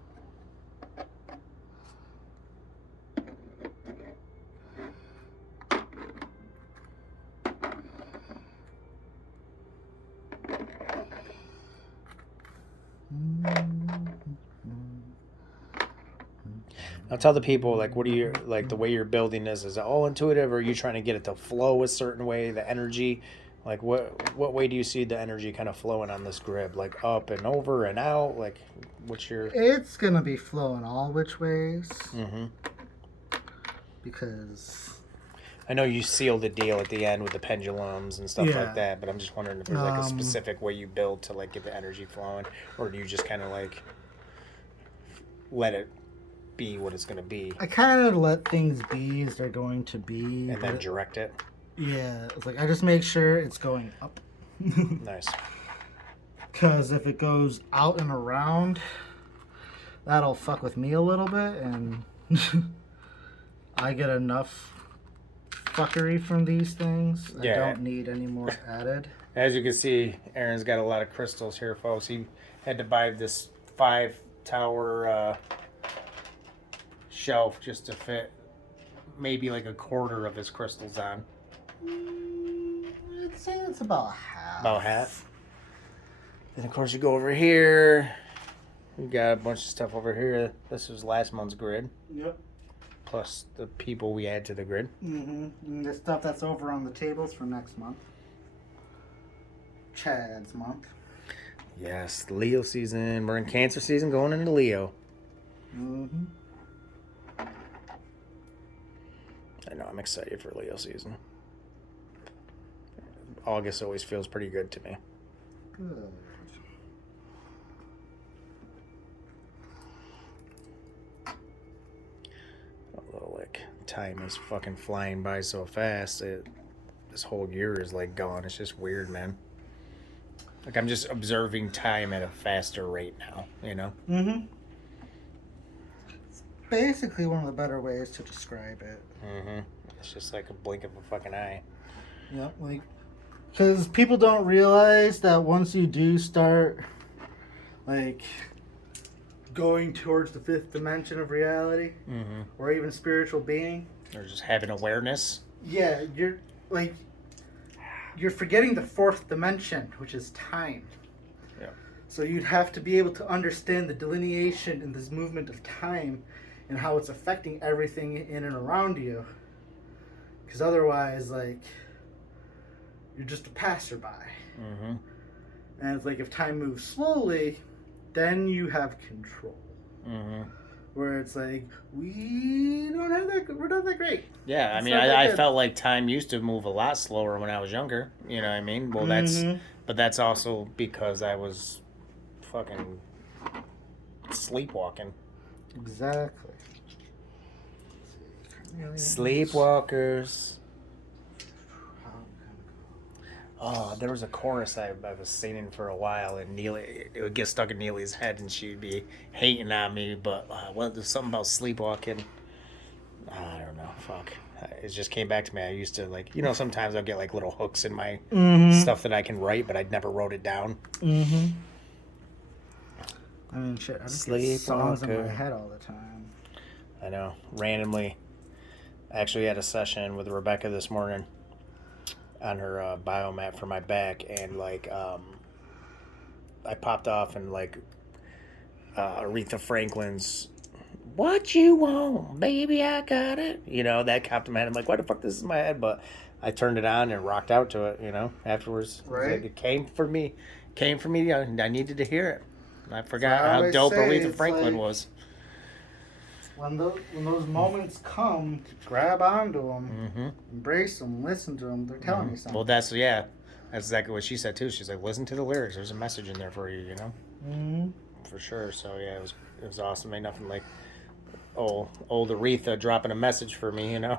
Now tell the people, like, what do you, like, the way you're building this, is it all intuitive, or are you trying to get it to flow a certain way, the energy? Like, what way do you see the energy kind of flowing on this grid? Like, up and over and out? Like, what's your... It's gonna be flowing all which ways. Mm-hmm. Because... I know you sealed the deal at the end with the pendulums and stuff Yeah. like that, but I'm just wondering if there's, like, a specific way you build to, like, get the energy flowing, or do you just kind of, like, let it be what it's going to be I kind of let things be as they're going to be. and then direct it? Yeah, it's like I just make sure it's going up. Nice. Because if it goes out and around, that'll fuck with me a little bit, and I get enough fuckery from these things. Yeah. I don't need any more added. As you can see, Aaron's got a lot of crystals here, folks. He had to buy this 5-tower shelf just to fit maybe like a quarter of his crystals on. I'd say it's about half. About half. Then, of course, you go over here. We got a bunch of stuff over here. This was last month's grid. Yep. Plus the people we add to the grid. Mm-hmm. And the stuff that's over on the tables for next month. Chad's month. Yes, Leo season. We're in Cancer season going into Leo. Mm-hmm. I know, I'm excited for Leo season. August always feels pretty good to me. Good. Although, like, time is fucking flying by so fast. This whole year is, like, gone. It's just weird, man. Like, I'm just observing time at a faster rate now, you know? Mm-hmm. It's basically one of the better ways to describe it. Mm-hmm. It's just like a blink of a fucking eye. Yep, like, because people don't realize that once you do start, like, going towards the fifth dimension of reality, Mm-hmm. or even spiritual being, Or just having awareness. yeah, you're forgetting the fourth dimension, which is time. Yeah. So you'd have to be able to understand the delineation in this movement of time and how it's affecting everything in and around you. Because otherwise, like, you're just a passerby. Mm-hmm. And it's like if time moves slowly, then you have control. Mm-hmm. Where it's like, we're not that great. Yeah, I It's mean, not that I good. felt like time used to move a lot slower when I was younger. You know what I mean? Well, but that's also because I was fucking sleepwalking. Exactly. Sleepwalkers. Oh, there was a chorus I was singing for a while, and Neely, it would get stuck in Neely's head, and she'd be hating on me. But there's something about sleepwalking. I don't know. Fuck. It just came back to me. I used to, like, you know, sometimes I'll get like little hooks in my stuff that I can write, but I'd never wrote it down. Mm-hmm. I mean, shit, I just get songs in my Sleepwalker. head all the time. I know. Randomly, I actually had a session with Rebecca this morning on her biomat for my back, and like I popped off and like Aretha Franklin's "What You Want, Baby, I Got It," you know, that popped in my head. I'm like, why the fuck this is in my head? But I turned it on and rocked out to it, you know, afterwards. It was Right. like, it came for me. I needed to hear it. I forgot I how always dope say, Aretha it's Franklin like- was. When those moments come, grab onto them, Mm-hmm. embrace them, listen to them. They're telling you something. Well, that's exactly what she said too. She's like, listen to the lyrics. There's a message in there for you, you know, for sure. So yeah, it was awesome. Ain't nothing like old Aretha dropping a message for me, you know.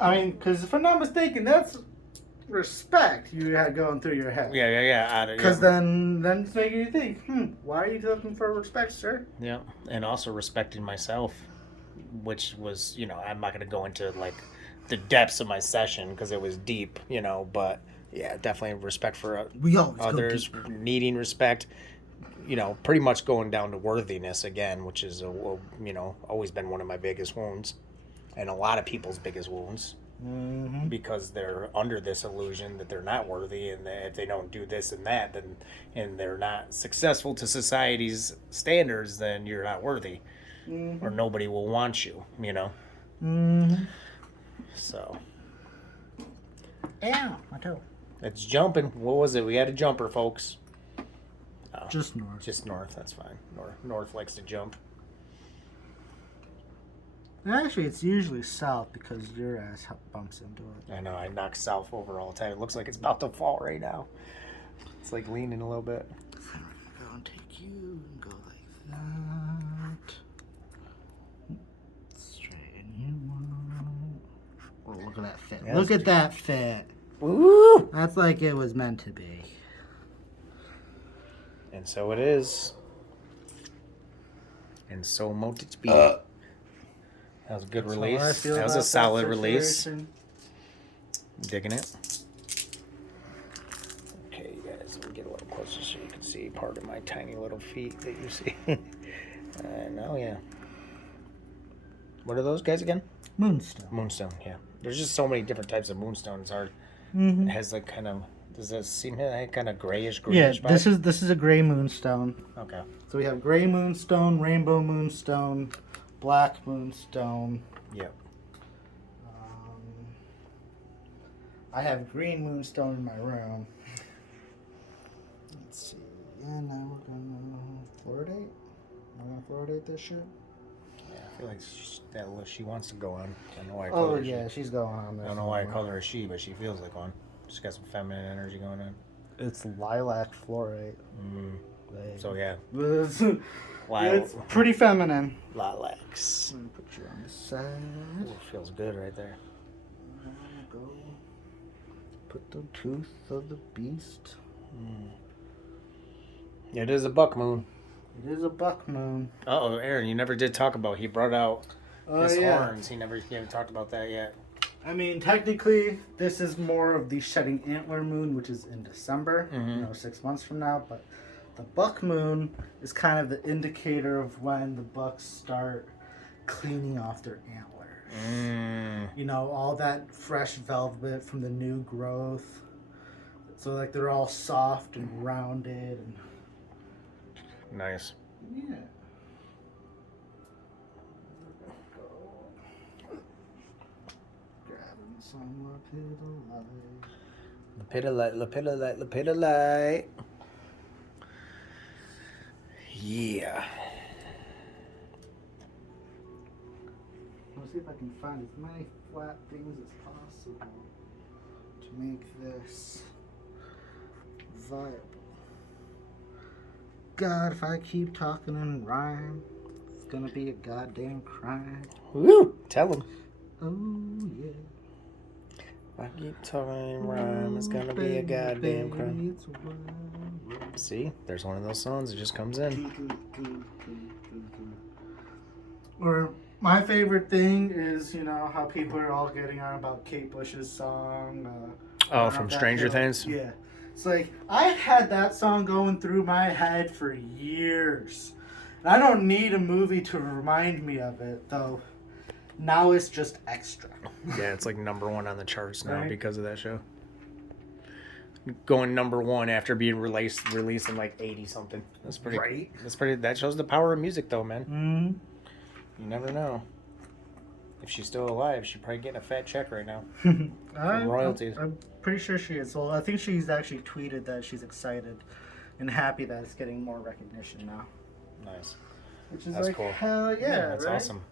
I mean, because if I'm not mistaken, that's respect you had going through your head. yeah. Because then it's making you think, why are you looking for respect, sir? Yeah, and also respecting myself, which was, you know, I'm not going to go into like the depths of my session because it was deep, you know, but yeah, definitely respect for We always others, needing respect, you know, pretty much going down to worthiness again, which is, you know, always been one of my biggest wounds and a lot of people's biggest wounds. Mm-hmm. Because they're under this illusion that they're not worthy, and that if they don't do this and that, then and they're not successful to society's standards, then you're not worthy, or nobody will want you, you know. Mm-hmm. So Yeah, I do. it's jumping. What was it? We had a jumper, folks. Oh, Just north. just north. That's fine. North likes to jump. Actually, it's usually south because your ass bumps into it. I know. I knock south over all the time. It looks like it's about to fall right now. It's like leaning a little bit. I'm gonna go and take you and go like that. Straighten you out. Oh, look at that fit. Yeah, Look at that fit. Woo! That's like it was meant to be. And so it is. And so mote it be. That was a good release. That was a solid release. Digging it. so you can see part of my tiny little feet that you see. Oh yeah. What are those guys again? Moonstone. Moonstone, yeah. There's just so many different types of moonstone. It's hard. Mm-hmm. It has like kind of, does that seem like kind of grayish Yeah, vibe? this is a gray moonstone. Okay. So we have gray moonstone, rainbow moonstone, black moonstone. Yep. I have green moonstone in my room. Let's see. And now we're gonna fluoridate. I'm gonna fluoridate this shit. Yeah, I feel like she wants to go on. I don't know why I Oh call her yeah, she. she's going on this. I don't know why I call her a she, but she feels like one. She's got some feminine energy going on. It's lilac fluorite. So yeah. It's pretty feminine. Lilacs. I'm gonna put you on the side. Ooh, feels good right there. I'm gonna go put the tooth of the beast. It is a buck moon. It is a buck moon. Uh-oh, Aaron, you never did talk about, he brought out his yeah. horns. He haven't talked about that yet. I mean, technically, this is more of the shedding antler moon, which is in December, 6 months from now. But the buck moon is kind of the indicator of when the bucks start cleaning off their antlers. You know, all that fresh velvet from the new growth. So, like, they're all soft and rounded. And Nice. yeah. Grabbing some lapidolite. Lapidolite. Yeah. Let's see if I can find as many flat things as possible to make this viable. God, if I keep talking in rhyme, it's gonna be a goddamn crime. Woo! Tell him. Oh, yeah. If I keep talking in rhyme, it's gonna be a goddamn crime. See? There's one of those songs that just comes in. Or my favorite thing is, you know, how people are all getting on about Kate Bush's song. From Stranger Things? Yeah. It's like, I had that song going through my head for years. And I don't need a movie to remind me of it, though. Now it's just extra. Yeah, it's like #1 on the charts now Right. because of that show. Going #1 after being released in like 80 something. That's pretty. Right. That shows the power of music, though, man. Mm-hmm. You never know. If she's still alive, she's probably getting a fat check right now. Royalties. I'm pretty sure she is. Well, I think she's actually tweeted that she's excited and happy that it's getting more recognition now. Nice. Which is That's like, cool. hell yeah, That's right? awesome.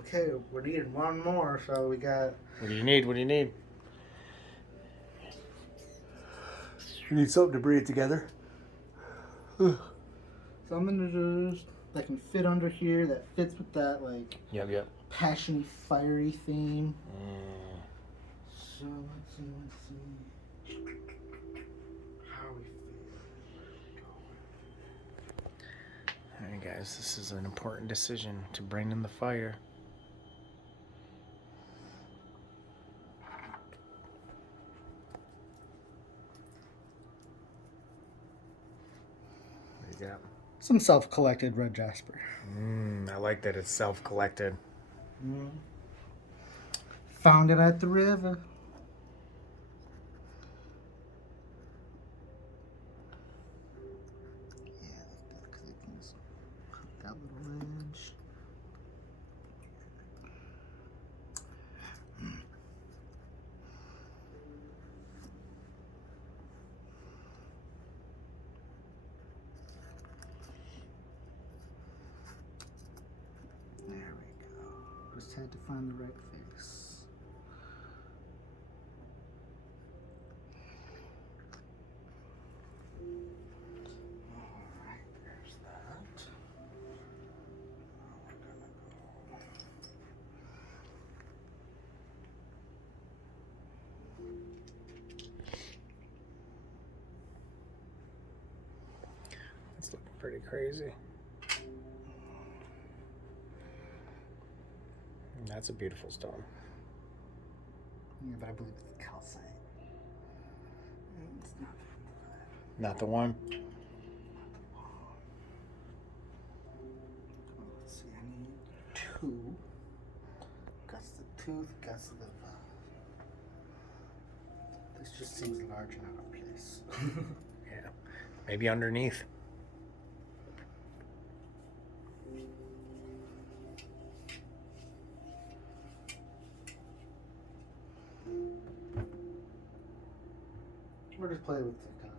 Okay, we're needing one more, so we got... What do you need? You need something to breathe together. Something that can fit under here, that fits with that, like... Yep. Passion-y, fiery theme. So, let's see. How are we feeling? Alright, guys, this is an important decision to bring in the fire. What do you got? Some self-collected red Jasper. I like that it's self-collected. Found it at the river. Yeah, like that, because I can just cut that little edge. There we go. Just had to find the right face. Alright, there's that. We're gonna go. It's looking pretty crazy. That's a beautiful stone. Yeah, but I believe it's calcite. It's not. Not the one? Let's see, I need 2. Guts the tooth, guts the valve. This just seems large and out of place. Yeah. Maybe underneath. Or just play with TikTok.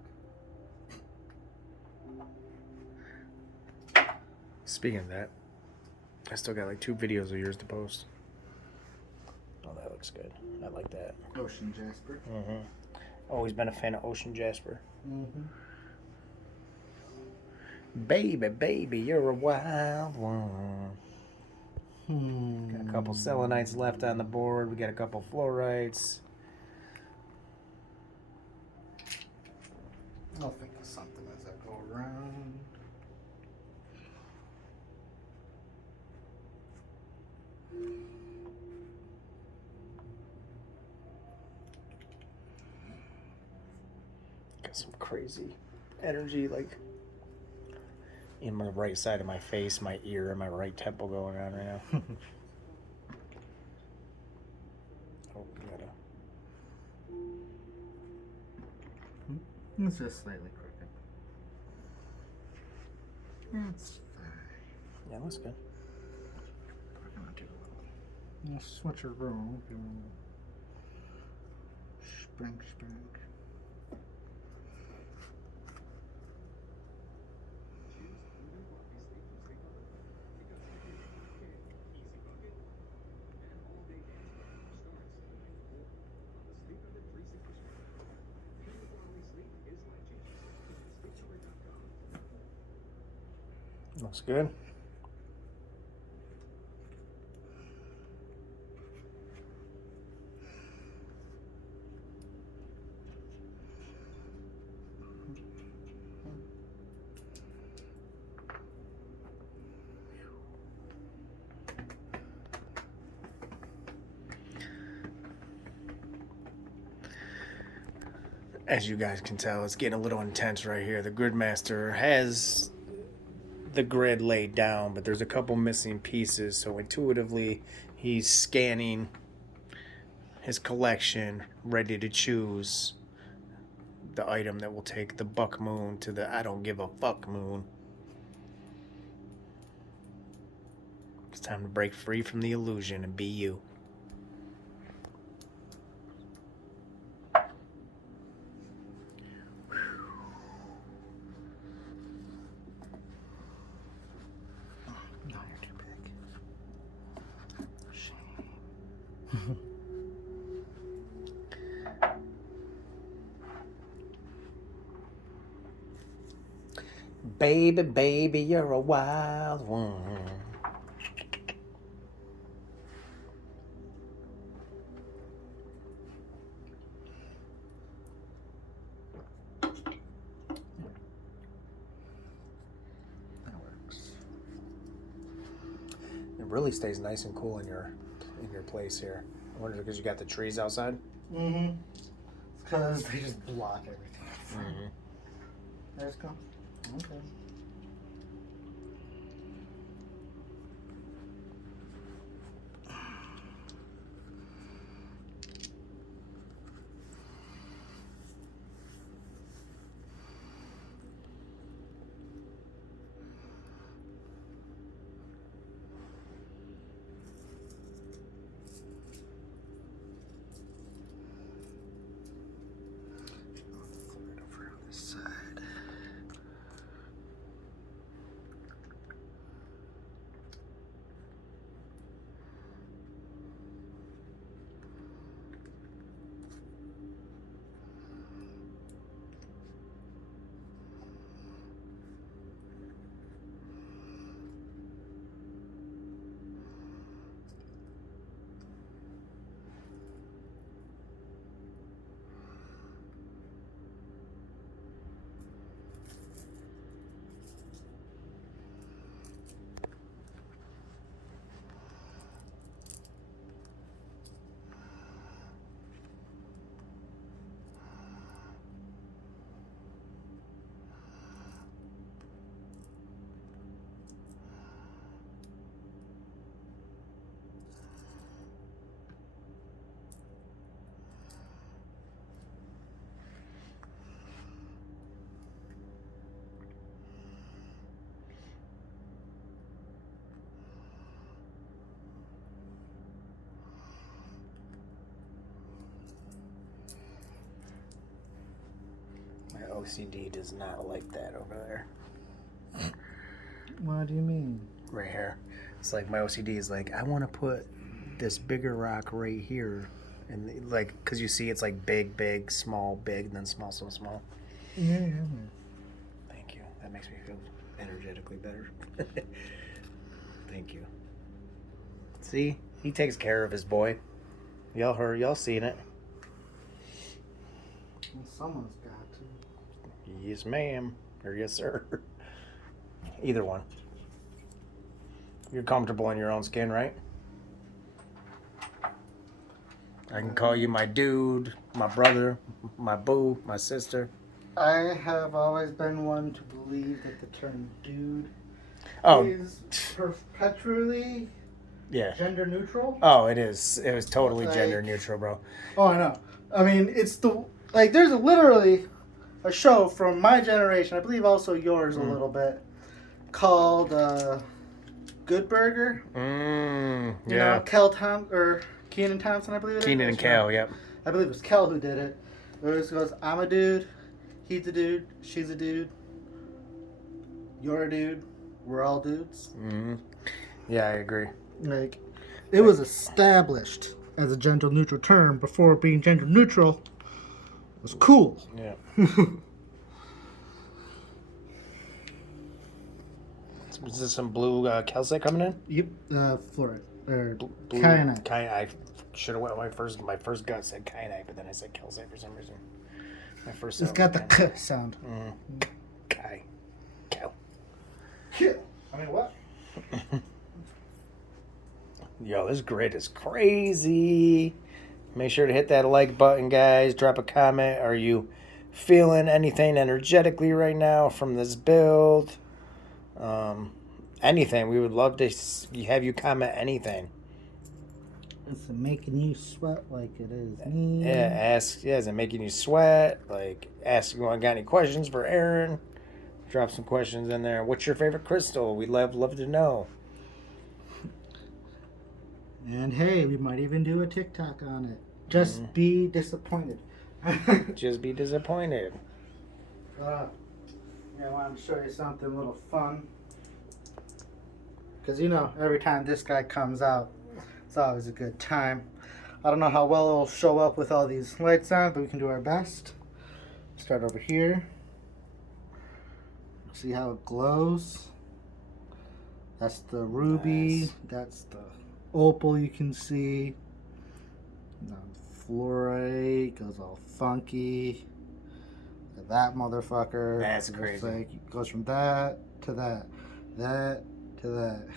Speaking of that, I still got like 2 videos of yours to post. Oh, that looks good. I like that. Ocean Jasper. Mm-hmm. Always been a fan of Ocean Jasper. Mm-hmm. Baby, baby, you're a wild one. Got a couple Selenites left on the board. We got a couple Fluorites. I'll think of something as I go around. Got some crazy energy, like in my right side of my face, my ear, and my right temple going on right now. Oh, we gotta. It's just slightly crooked. That's fine. Yeah, that's good. We're gonna do a little switch around. Spring. Looks good. As you guys can tell, it's getting a little intense right here. The Gridmaster has the grid laid down, but there's a couple missing pieces, so intuitively he's scanning his collection, ready to choose the item that will take the Buck Moon to the I don't give a fuck moon. It's time to break free from the illusion and be you. No, you're too big. Shame. Baby, baby, you're a wild one. That works. It really stays nice and cool in your place here. I wonder because you got the trees outside. Mm-hmm. Because they just block everything. Mm-hmm. There's go. Okay. Over on this side. OCD does not like that over there. What do you mean? Right here. It's like my OCD is like, I want to put this bigger rock right here. And like, because you see it's like big, big, small, big, and then small, so small. Yeah. Thank you. That makes me feel energetically better. Thank you. See? He takes care of his boy. Y'all seen it. Well, someone's got to. Yes, ma'am. Or yes, sir. Either one. You're comfortable in your own skin, right? I can call you my dude, my brother, my boo, my sister. I have always been one to believe that the term dude is perpetually gender neutral. Oh, it is. It was totally gender neutral, bro. Oh, I know. I mean, it's there's literally a show from my generation, I believe also yours a little bit, called Good Burger. You know, Kenan Thompson, I believe it is. Kenan and Kel, yep. I believe it was Kel who did it. Where it goes, I'm a dude, he's a dude, she's a dude, you're a dude, we're all dudes. Yeah, I agree. Like, it was established as a gender neutral term before being gender neutral was cool. Yeah. Is this some blue calcite coming in? Yep, Fluorite. Or Blue kyanite. I should have went my first gut said kyanite, but then I said calcite for some reason. My first. It's got the k sound. Kai. Cal. Yeah. I mean, what? Yo, this grid is crazy. Make sure to hit that like button, guys. Drop a comment. Are you feeling anything energetically right now from this build? Anything. We would love to have you comment anything. Is it making you sweat like it is me? Yeah, is it making you sweat? Like, ask you got any questions for Aaron? Drop some questions in there. What's your favorite crystal? We'd love to know. And hey, we might even do a TikTok on it. Just be disappointed. Just be disappointed. Yeah, I wanted to show you something a little fun. Because, you know, every time this guy comes out, it's always a good time. I don't know how well it'll show up with all these lights on, but we can do our best. Start over here. See how it glows? That's the ruby. Nice. That's the opal you can see. Now, fluorite goes all funky. Look at that motherfucker. That's crazy. Like, it goes from that to that. That to that.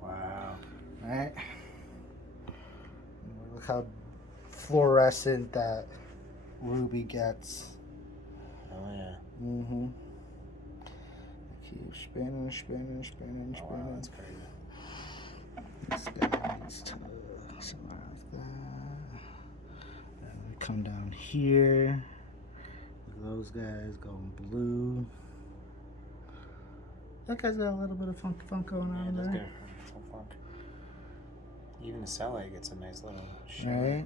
Wow. Right? Look how fluorescent that ruby gets. Oh, yeah. Mm-hmm. Keep spinning. Oh, wow, that's crazy. This guy needs to something like that. And we come down here. Those guys going blue. That guy's got a little bit of funk going on there. Yeah, some funk. Even the Selenite gets a nice little shimmer. Right.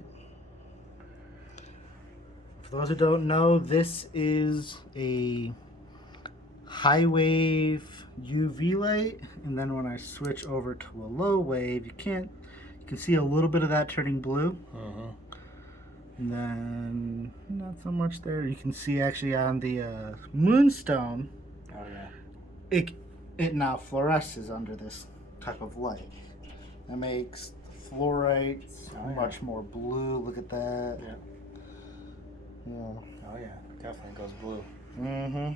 For those who don't know, this is a high wave UV light, and then when I switch over to a low wave, you can see a little bit of that turning blue. And then not so much there. You can see actually on the Moonstone. Oh yeah. It now fluoresces under this type of light. That makes the fluorite much more blue. Look at that. Yeah. Yeah. Oh yeah, definitely goes blue. Mm-hmm.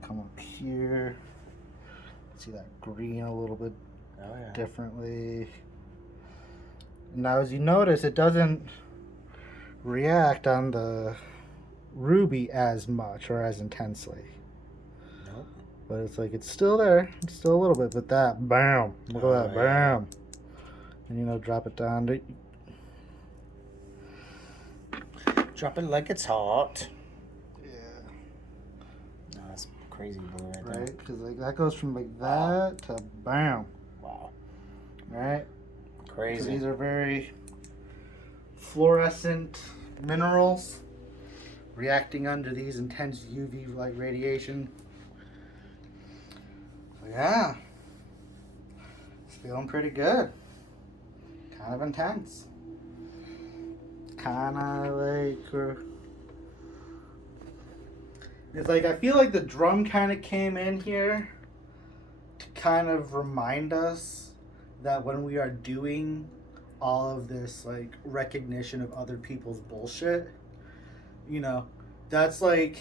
Come up here. See that green a little bit differently. Now, as you notice, it doesn't react on the ruby as much or as intensely. Nope. But it's like it's still there. It's still a little bit, but that bam! Look at that bam! And you know, drop it down to. Drop it like it's hot. Yeah. No, that's crazy blue right there. Right, because like that goes from like that to bam. Wow. Right. So Crazy. these are very fluorescent minerals reacting under these intense UV light radiation. So yeah, it's feeling pretty good. Kind of intense. Kind of like... It's like I feel like the drum kind of came in here to kind of remind us that when we are doing all of this like recognition of other people's bullshit, you know, that's like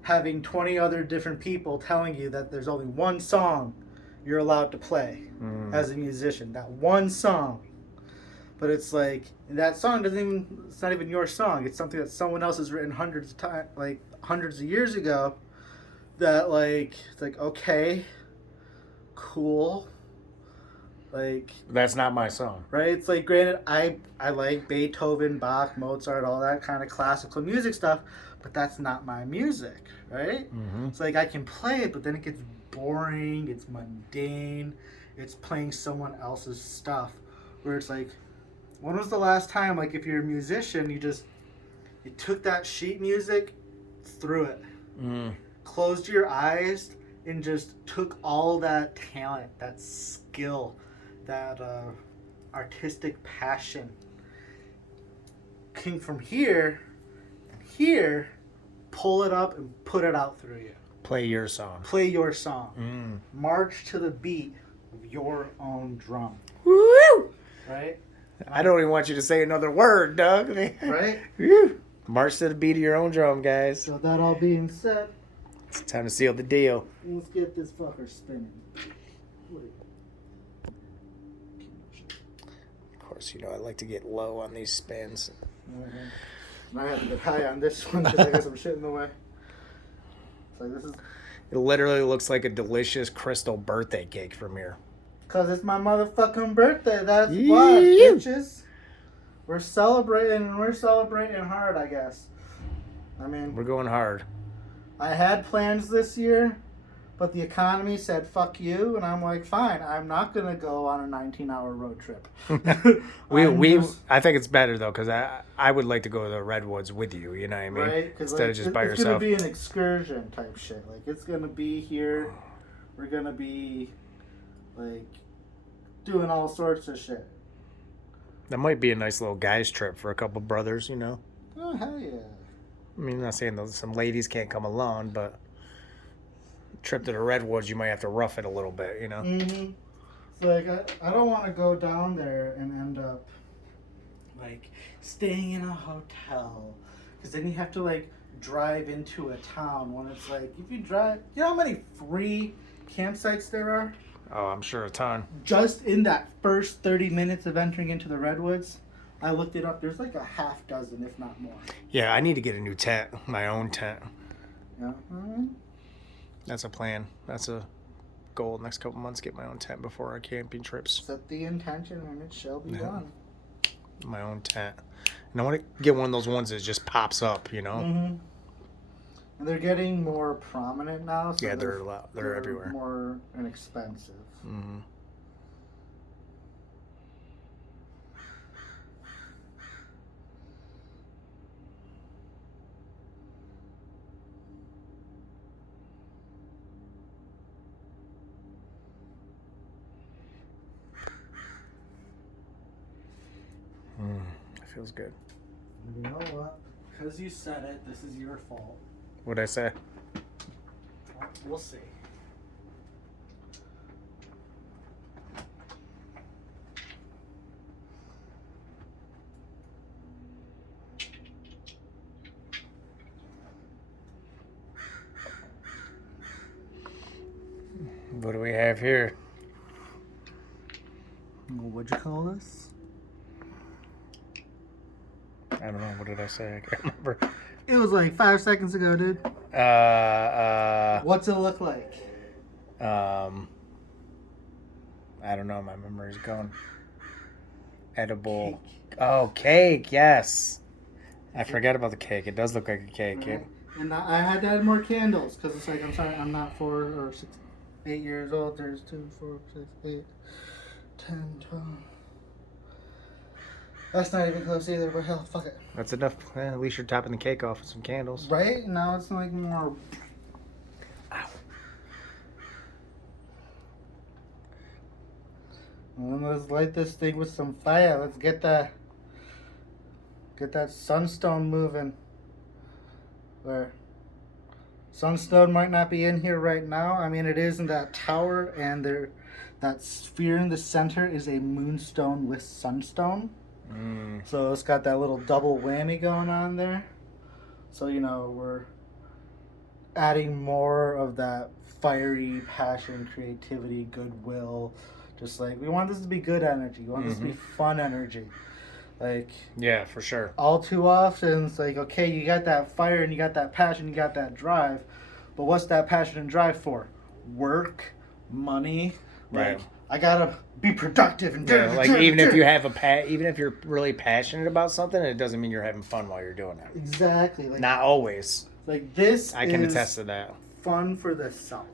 having 20 other different people telling you that there's only one song you're allowed to play as a musician. That one song. But it's like that song it's not even your song. It's something that someone else has written hundreds of years ago. That like it's like, okay, cool. Like, that's not my song. Right? It's like, granted, I like Beethoven, Bach, Mozart, all that kind of classical music stuff, but that's not my music, right? Mm-hmm. It's like I can play it, but then it gets boring, it's mundane, it's playing someone else's stuff. Where it's like, when was the last time, like, if you're a musician, you took that sheet music, threw it, closed your eyes, and just took all that talent, that skill, that artistic passion, came from here, and here, pull it up and put it out through you. Play your song. Play your song. March to the beat of your own drum. Woo! Right? I don't even want you to say another word, Doug. Right? Woo! March to the beat of your own drum, guys. So that all being said, It's time to seal the deal. let's get this fucker spinning. Of course, you know I like to get low on these spins. I have to get high on this one because I got some shit in the way. So this is It literally looks like a delicious crystal birthday cake from here. because it's my motherfucking birthday. That's Yee. what, bitches. We're celebrating, and we're celebrating hard, I guess. I mean, We're going hard. I had plans this year, but the economy said fuck you, and I'm like, fine, I'm not gonna go on a 19-hour road trip. I think it's better though, because I would like to go to the redwoods with you. You know what I mean? Right? Instead of just by it's yourself. gonna be an excursion type shit. Like, it's gonna be here. We're gonna be like doing all sorts of shit. That might be a nice little guys trip for a couple brothers. You know. Oh hell yeah! I mean, I'm not saying that some ladies can't come along, but trip to the redwoods, you might have to rough it a little bit. You know. Mm-hmm. It's like I don't want to go down there and end up like staying in a hotel, because then you have to like drive into a town when it's like, if you drive, you know how many free campsites there are Oh, I'm sure a ton. just in that first 30 minutes of entering into the redwoods. I looked it up. There's like a half dozen, if not more. Yeah, I need to get a new tent, my own tent. Yeah. That's a plan. That's a goal. Next couple months, get my own tent before our camping trips. Set the intention and it shall be done. My own tent, and I want to get one of those ones that just pops up. You know. Mm-hmm. And they're getting more prominent now. So Yeah, they're everywhere. More inexpensive. Mm-hmm. It feels good. You know what? Because you said it, this is your fault. What'd I say? We'll see. What do we have here? What'd you call this? I don't know. What did I say? I can't remember. It was like 5 seconds ago, dude. What's it look like? I don't know. My memory's gone. Edible. Cake. Oh, cake. Yes. I forgot about the cake. It does look like a cake. Right. And I had to add more candles because it's like, I'm sorry, I'm not 4 or 6, 8 years old. There's 2, 4, 6, 8, 10, 12. That's not even close either, but hell, fuck it. That's enough. At least you're topping the cake off with some candles. Right? Now it's like more... Ow. Well, let's light this thing with some fire. Let's get that sunstone moving. Where sunstone might not be in here right now. I mean, it is in that tower, and that sphere in the center is a moonstone with sunstone. So it's got that little double whammy going on there. So, you know, we're adding more of that fiery passion, creativity, goodwill. Just like, we want this to be good energy. We want this to be fun energy. Like, yeah, for sure. All too often, it's like, okay, you got that fire and you got that passion, you got that drive. But what's that passion and drive for? Work, money. Right. Like, I gotta be productive and like even if you have even if you're really passionate about something, it doesn't mean you're having fun while you're doing it. Exactly. Like, not always. Like this, I can attest to that. Fun for the self.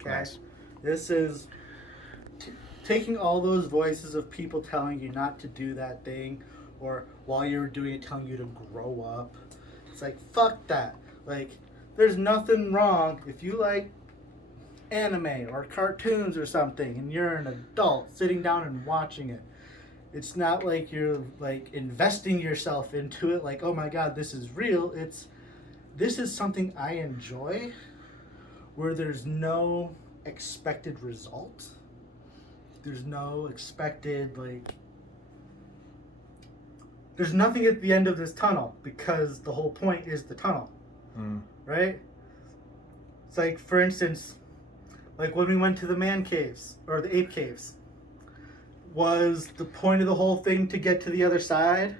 Okay. Nice. This is taking all those voices of people telling you not to do that thing, or while you're doing it, telling you to grow up. It's like, fuck that. Like, there's nothing wrong if you like anime or cartoons or something and you're an adult sitting down and watching it. It's not like you're like investing yourself into it like, oh my god, this is real. This is something I enjoy, where there's no expected result. There's no expected, like, there's nothing at the end of this tunnel, because the whole point is the tunnel. Right? It's like, for instance, like when we went to the man caves, or the ape caves, was the point of the whole thing to get to the other side,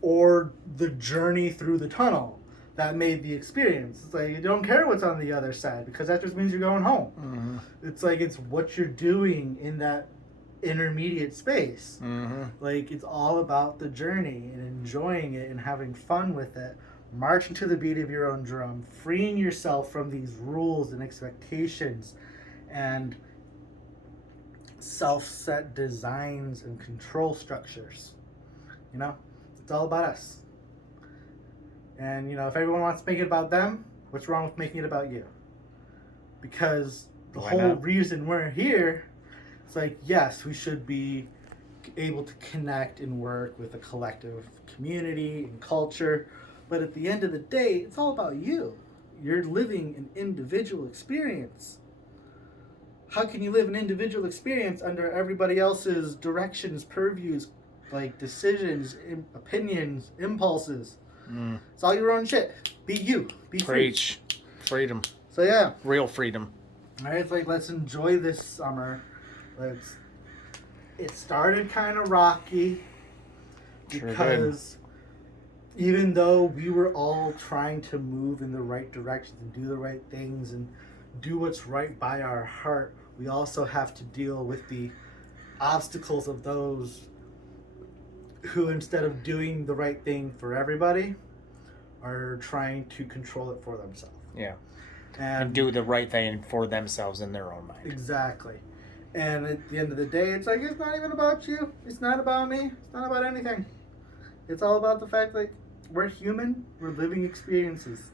or the journey through the tunnel that made the experience? It's like, you don't care what's on the other side, because that just means you're going home. It's like, it's what you're doing in that intermediate space. Like, it's all about the journey and enjoying it and having fun with it, marching to the beat of your own drum, freeing yourself from these rules and expectations and self-set designs and control structures. You know, it's all about us. And, you know, if everyone wants to make it about them, what's wrong with making it about you? Because the whole reason we're here, it's like, yes, we should be able to connect and work with a collective community and culture, but at the end of the day, it's all about you. You're living an individual experience. How can you live an individual experience under everybody else's directions, purviews, like decisions, opinions, impulses? It's all your own shit. Be you. Be free. Preach. Freedom. So yeah. Real freedom. All right, it's like, let's enjoy this summer. It started kind of rocky, because even though we were all trying to move in the right direction and do the right things and do what's right by our heart, we also have to deal with the obstacles of those who, instead of doing the right thing for everybody, are trying to control it for themselves. Yeah. And do the right thing for themselves in their own mind. Exactly. And at the end of the day, it's like, it's not even about you. It's not about me. It's not about anything. It's all about the fact, like, we're human. We're living experiences.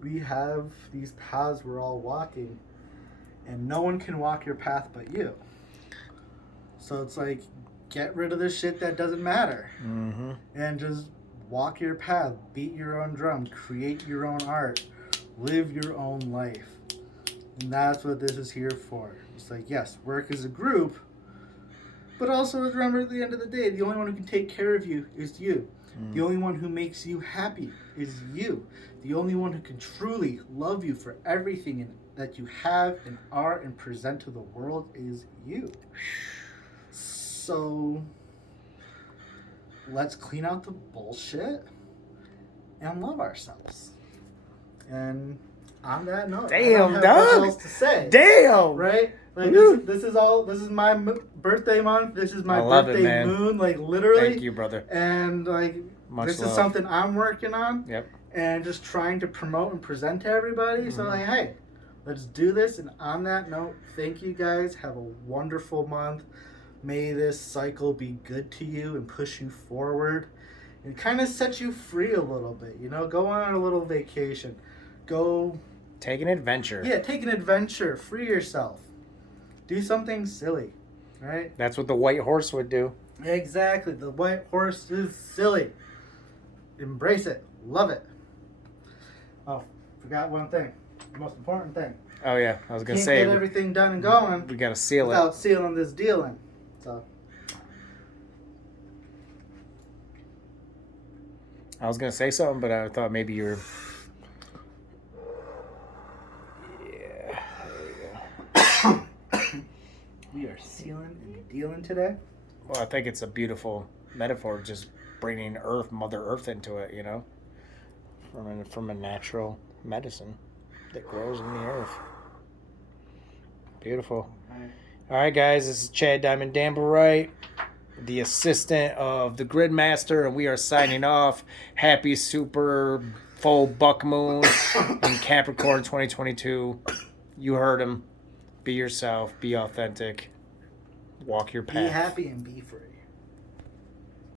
We have these paths we're all walking, and no one can walk your path but you. So it's like, get rid of the shit that doesn't matter. And just walk your path. Beat your own drum. Create your own art. Live your own life. And that's what this is here for. It's like, yes, work as a group, but also remember, at the end of the day, the only one who can take care of you is you. The only one who makes you happy is you. The only one who can truly love you for everything that you have and are and present to the world is you. So let's clean out the bullshit and love ourselves. And on that note, damn, I don't have much else to say. Damn, right? Like, this is my birthday month. This is my birthday moon. Like, literally. Thank you, brother. And like, this is something I'm working on. Yep. And just trying to promote and present to everybody. So like, hey, let's do this. And on that note, thank you guys. Have a wonderful month. May this cycle be good to you and push you forward and kind of set you free a little bit. You know, go on a little vacation. Go. Take an adventure. Yeah, take an adventure. Free yourself. Do something silly, right? That's what the white horse would do. Exactly. The white horse is silly. Embrace it. Love it. Oh, forgot one thing. The most important thing. Oh yeah, I was gonna Can't say get everything done and going we gotta seal without it. sealing this deal in. So I was gonna say something, but I thought maybe you were. Yeah. There you go. we are sealing and dealing today. Well, I think it's a beautiful metaphor, just bringing Earth, Mother Earth, into it. You know, from a natural medicine that grows in the earth. Beautiful. All right, guys, this is Chad Diamond Damberite, the assistant of the Gridmaster, and we are signing off. Happy super full Buck Moon in Capricorn 2022. You heard him. Be yourself. Be authentic. Walk your path. Be happy and be free.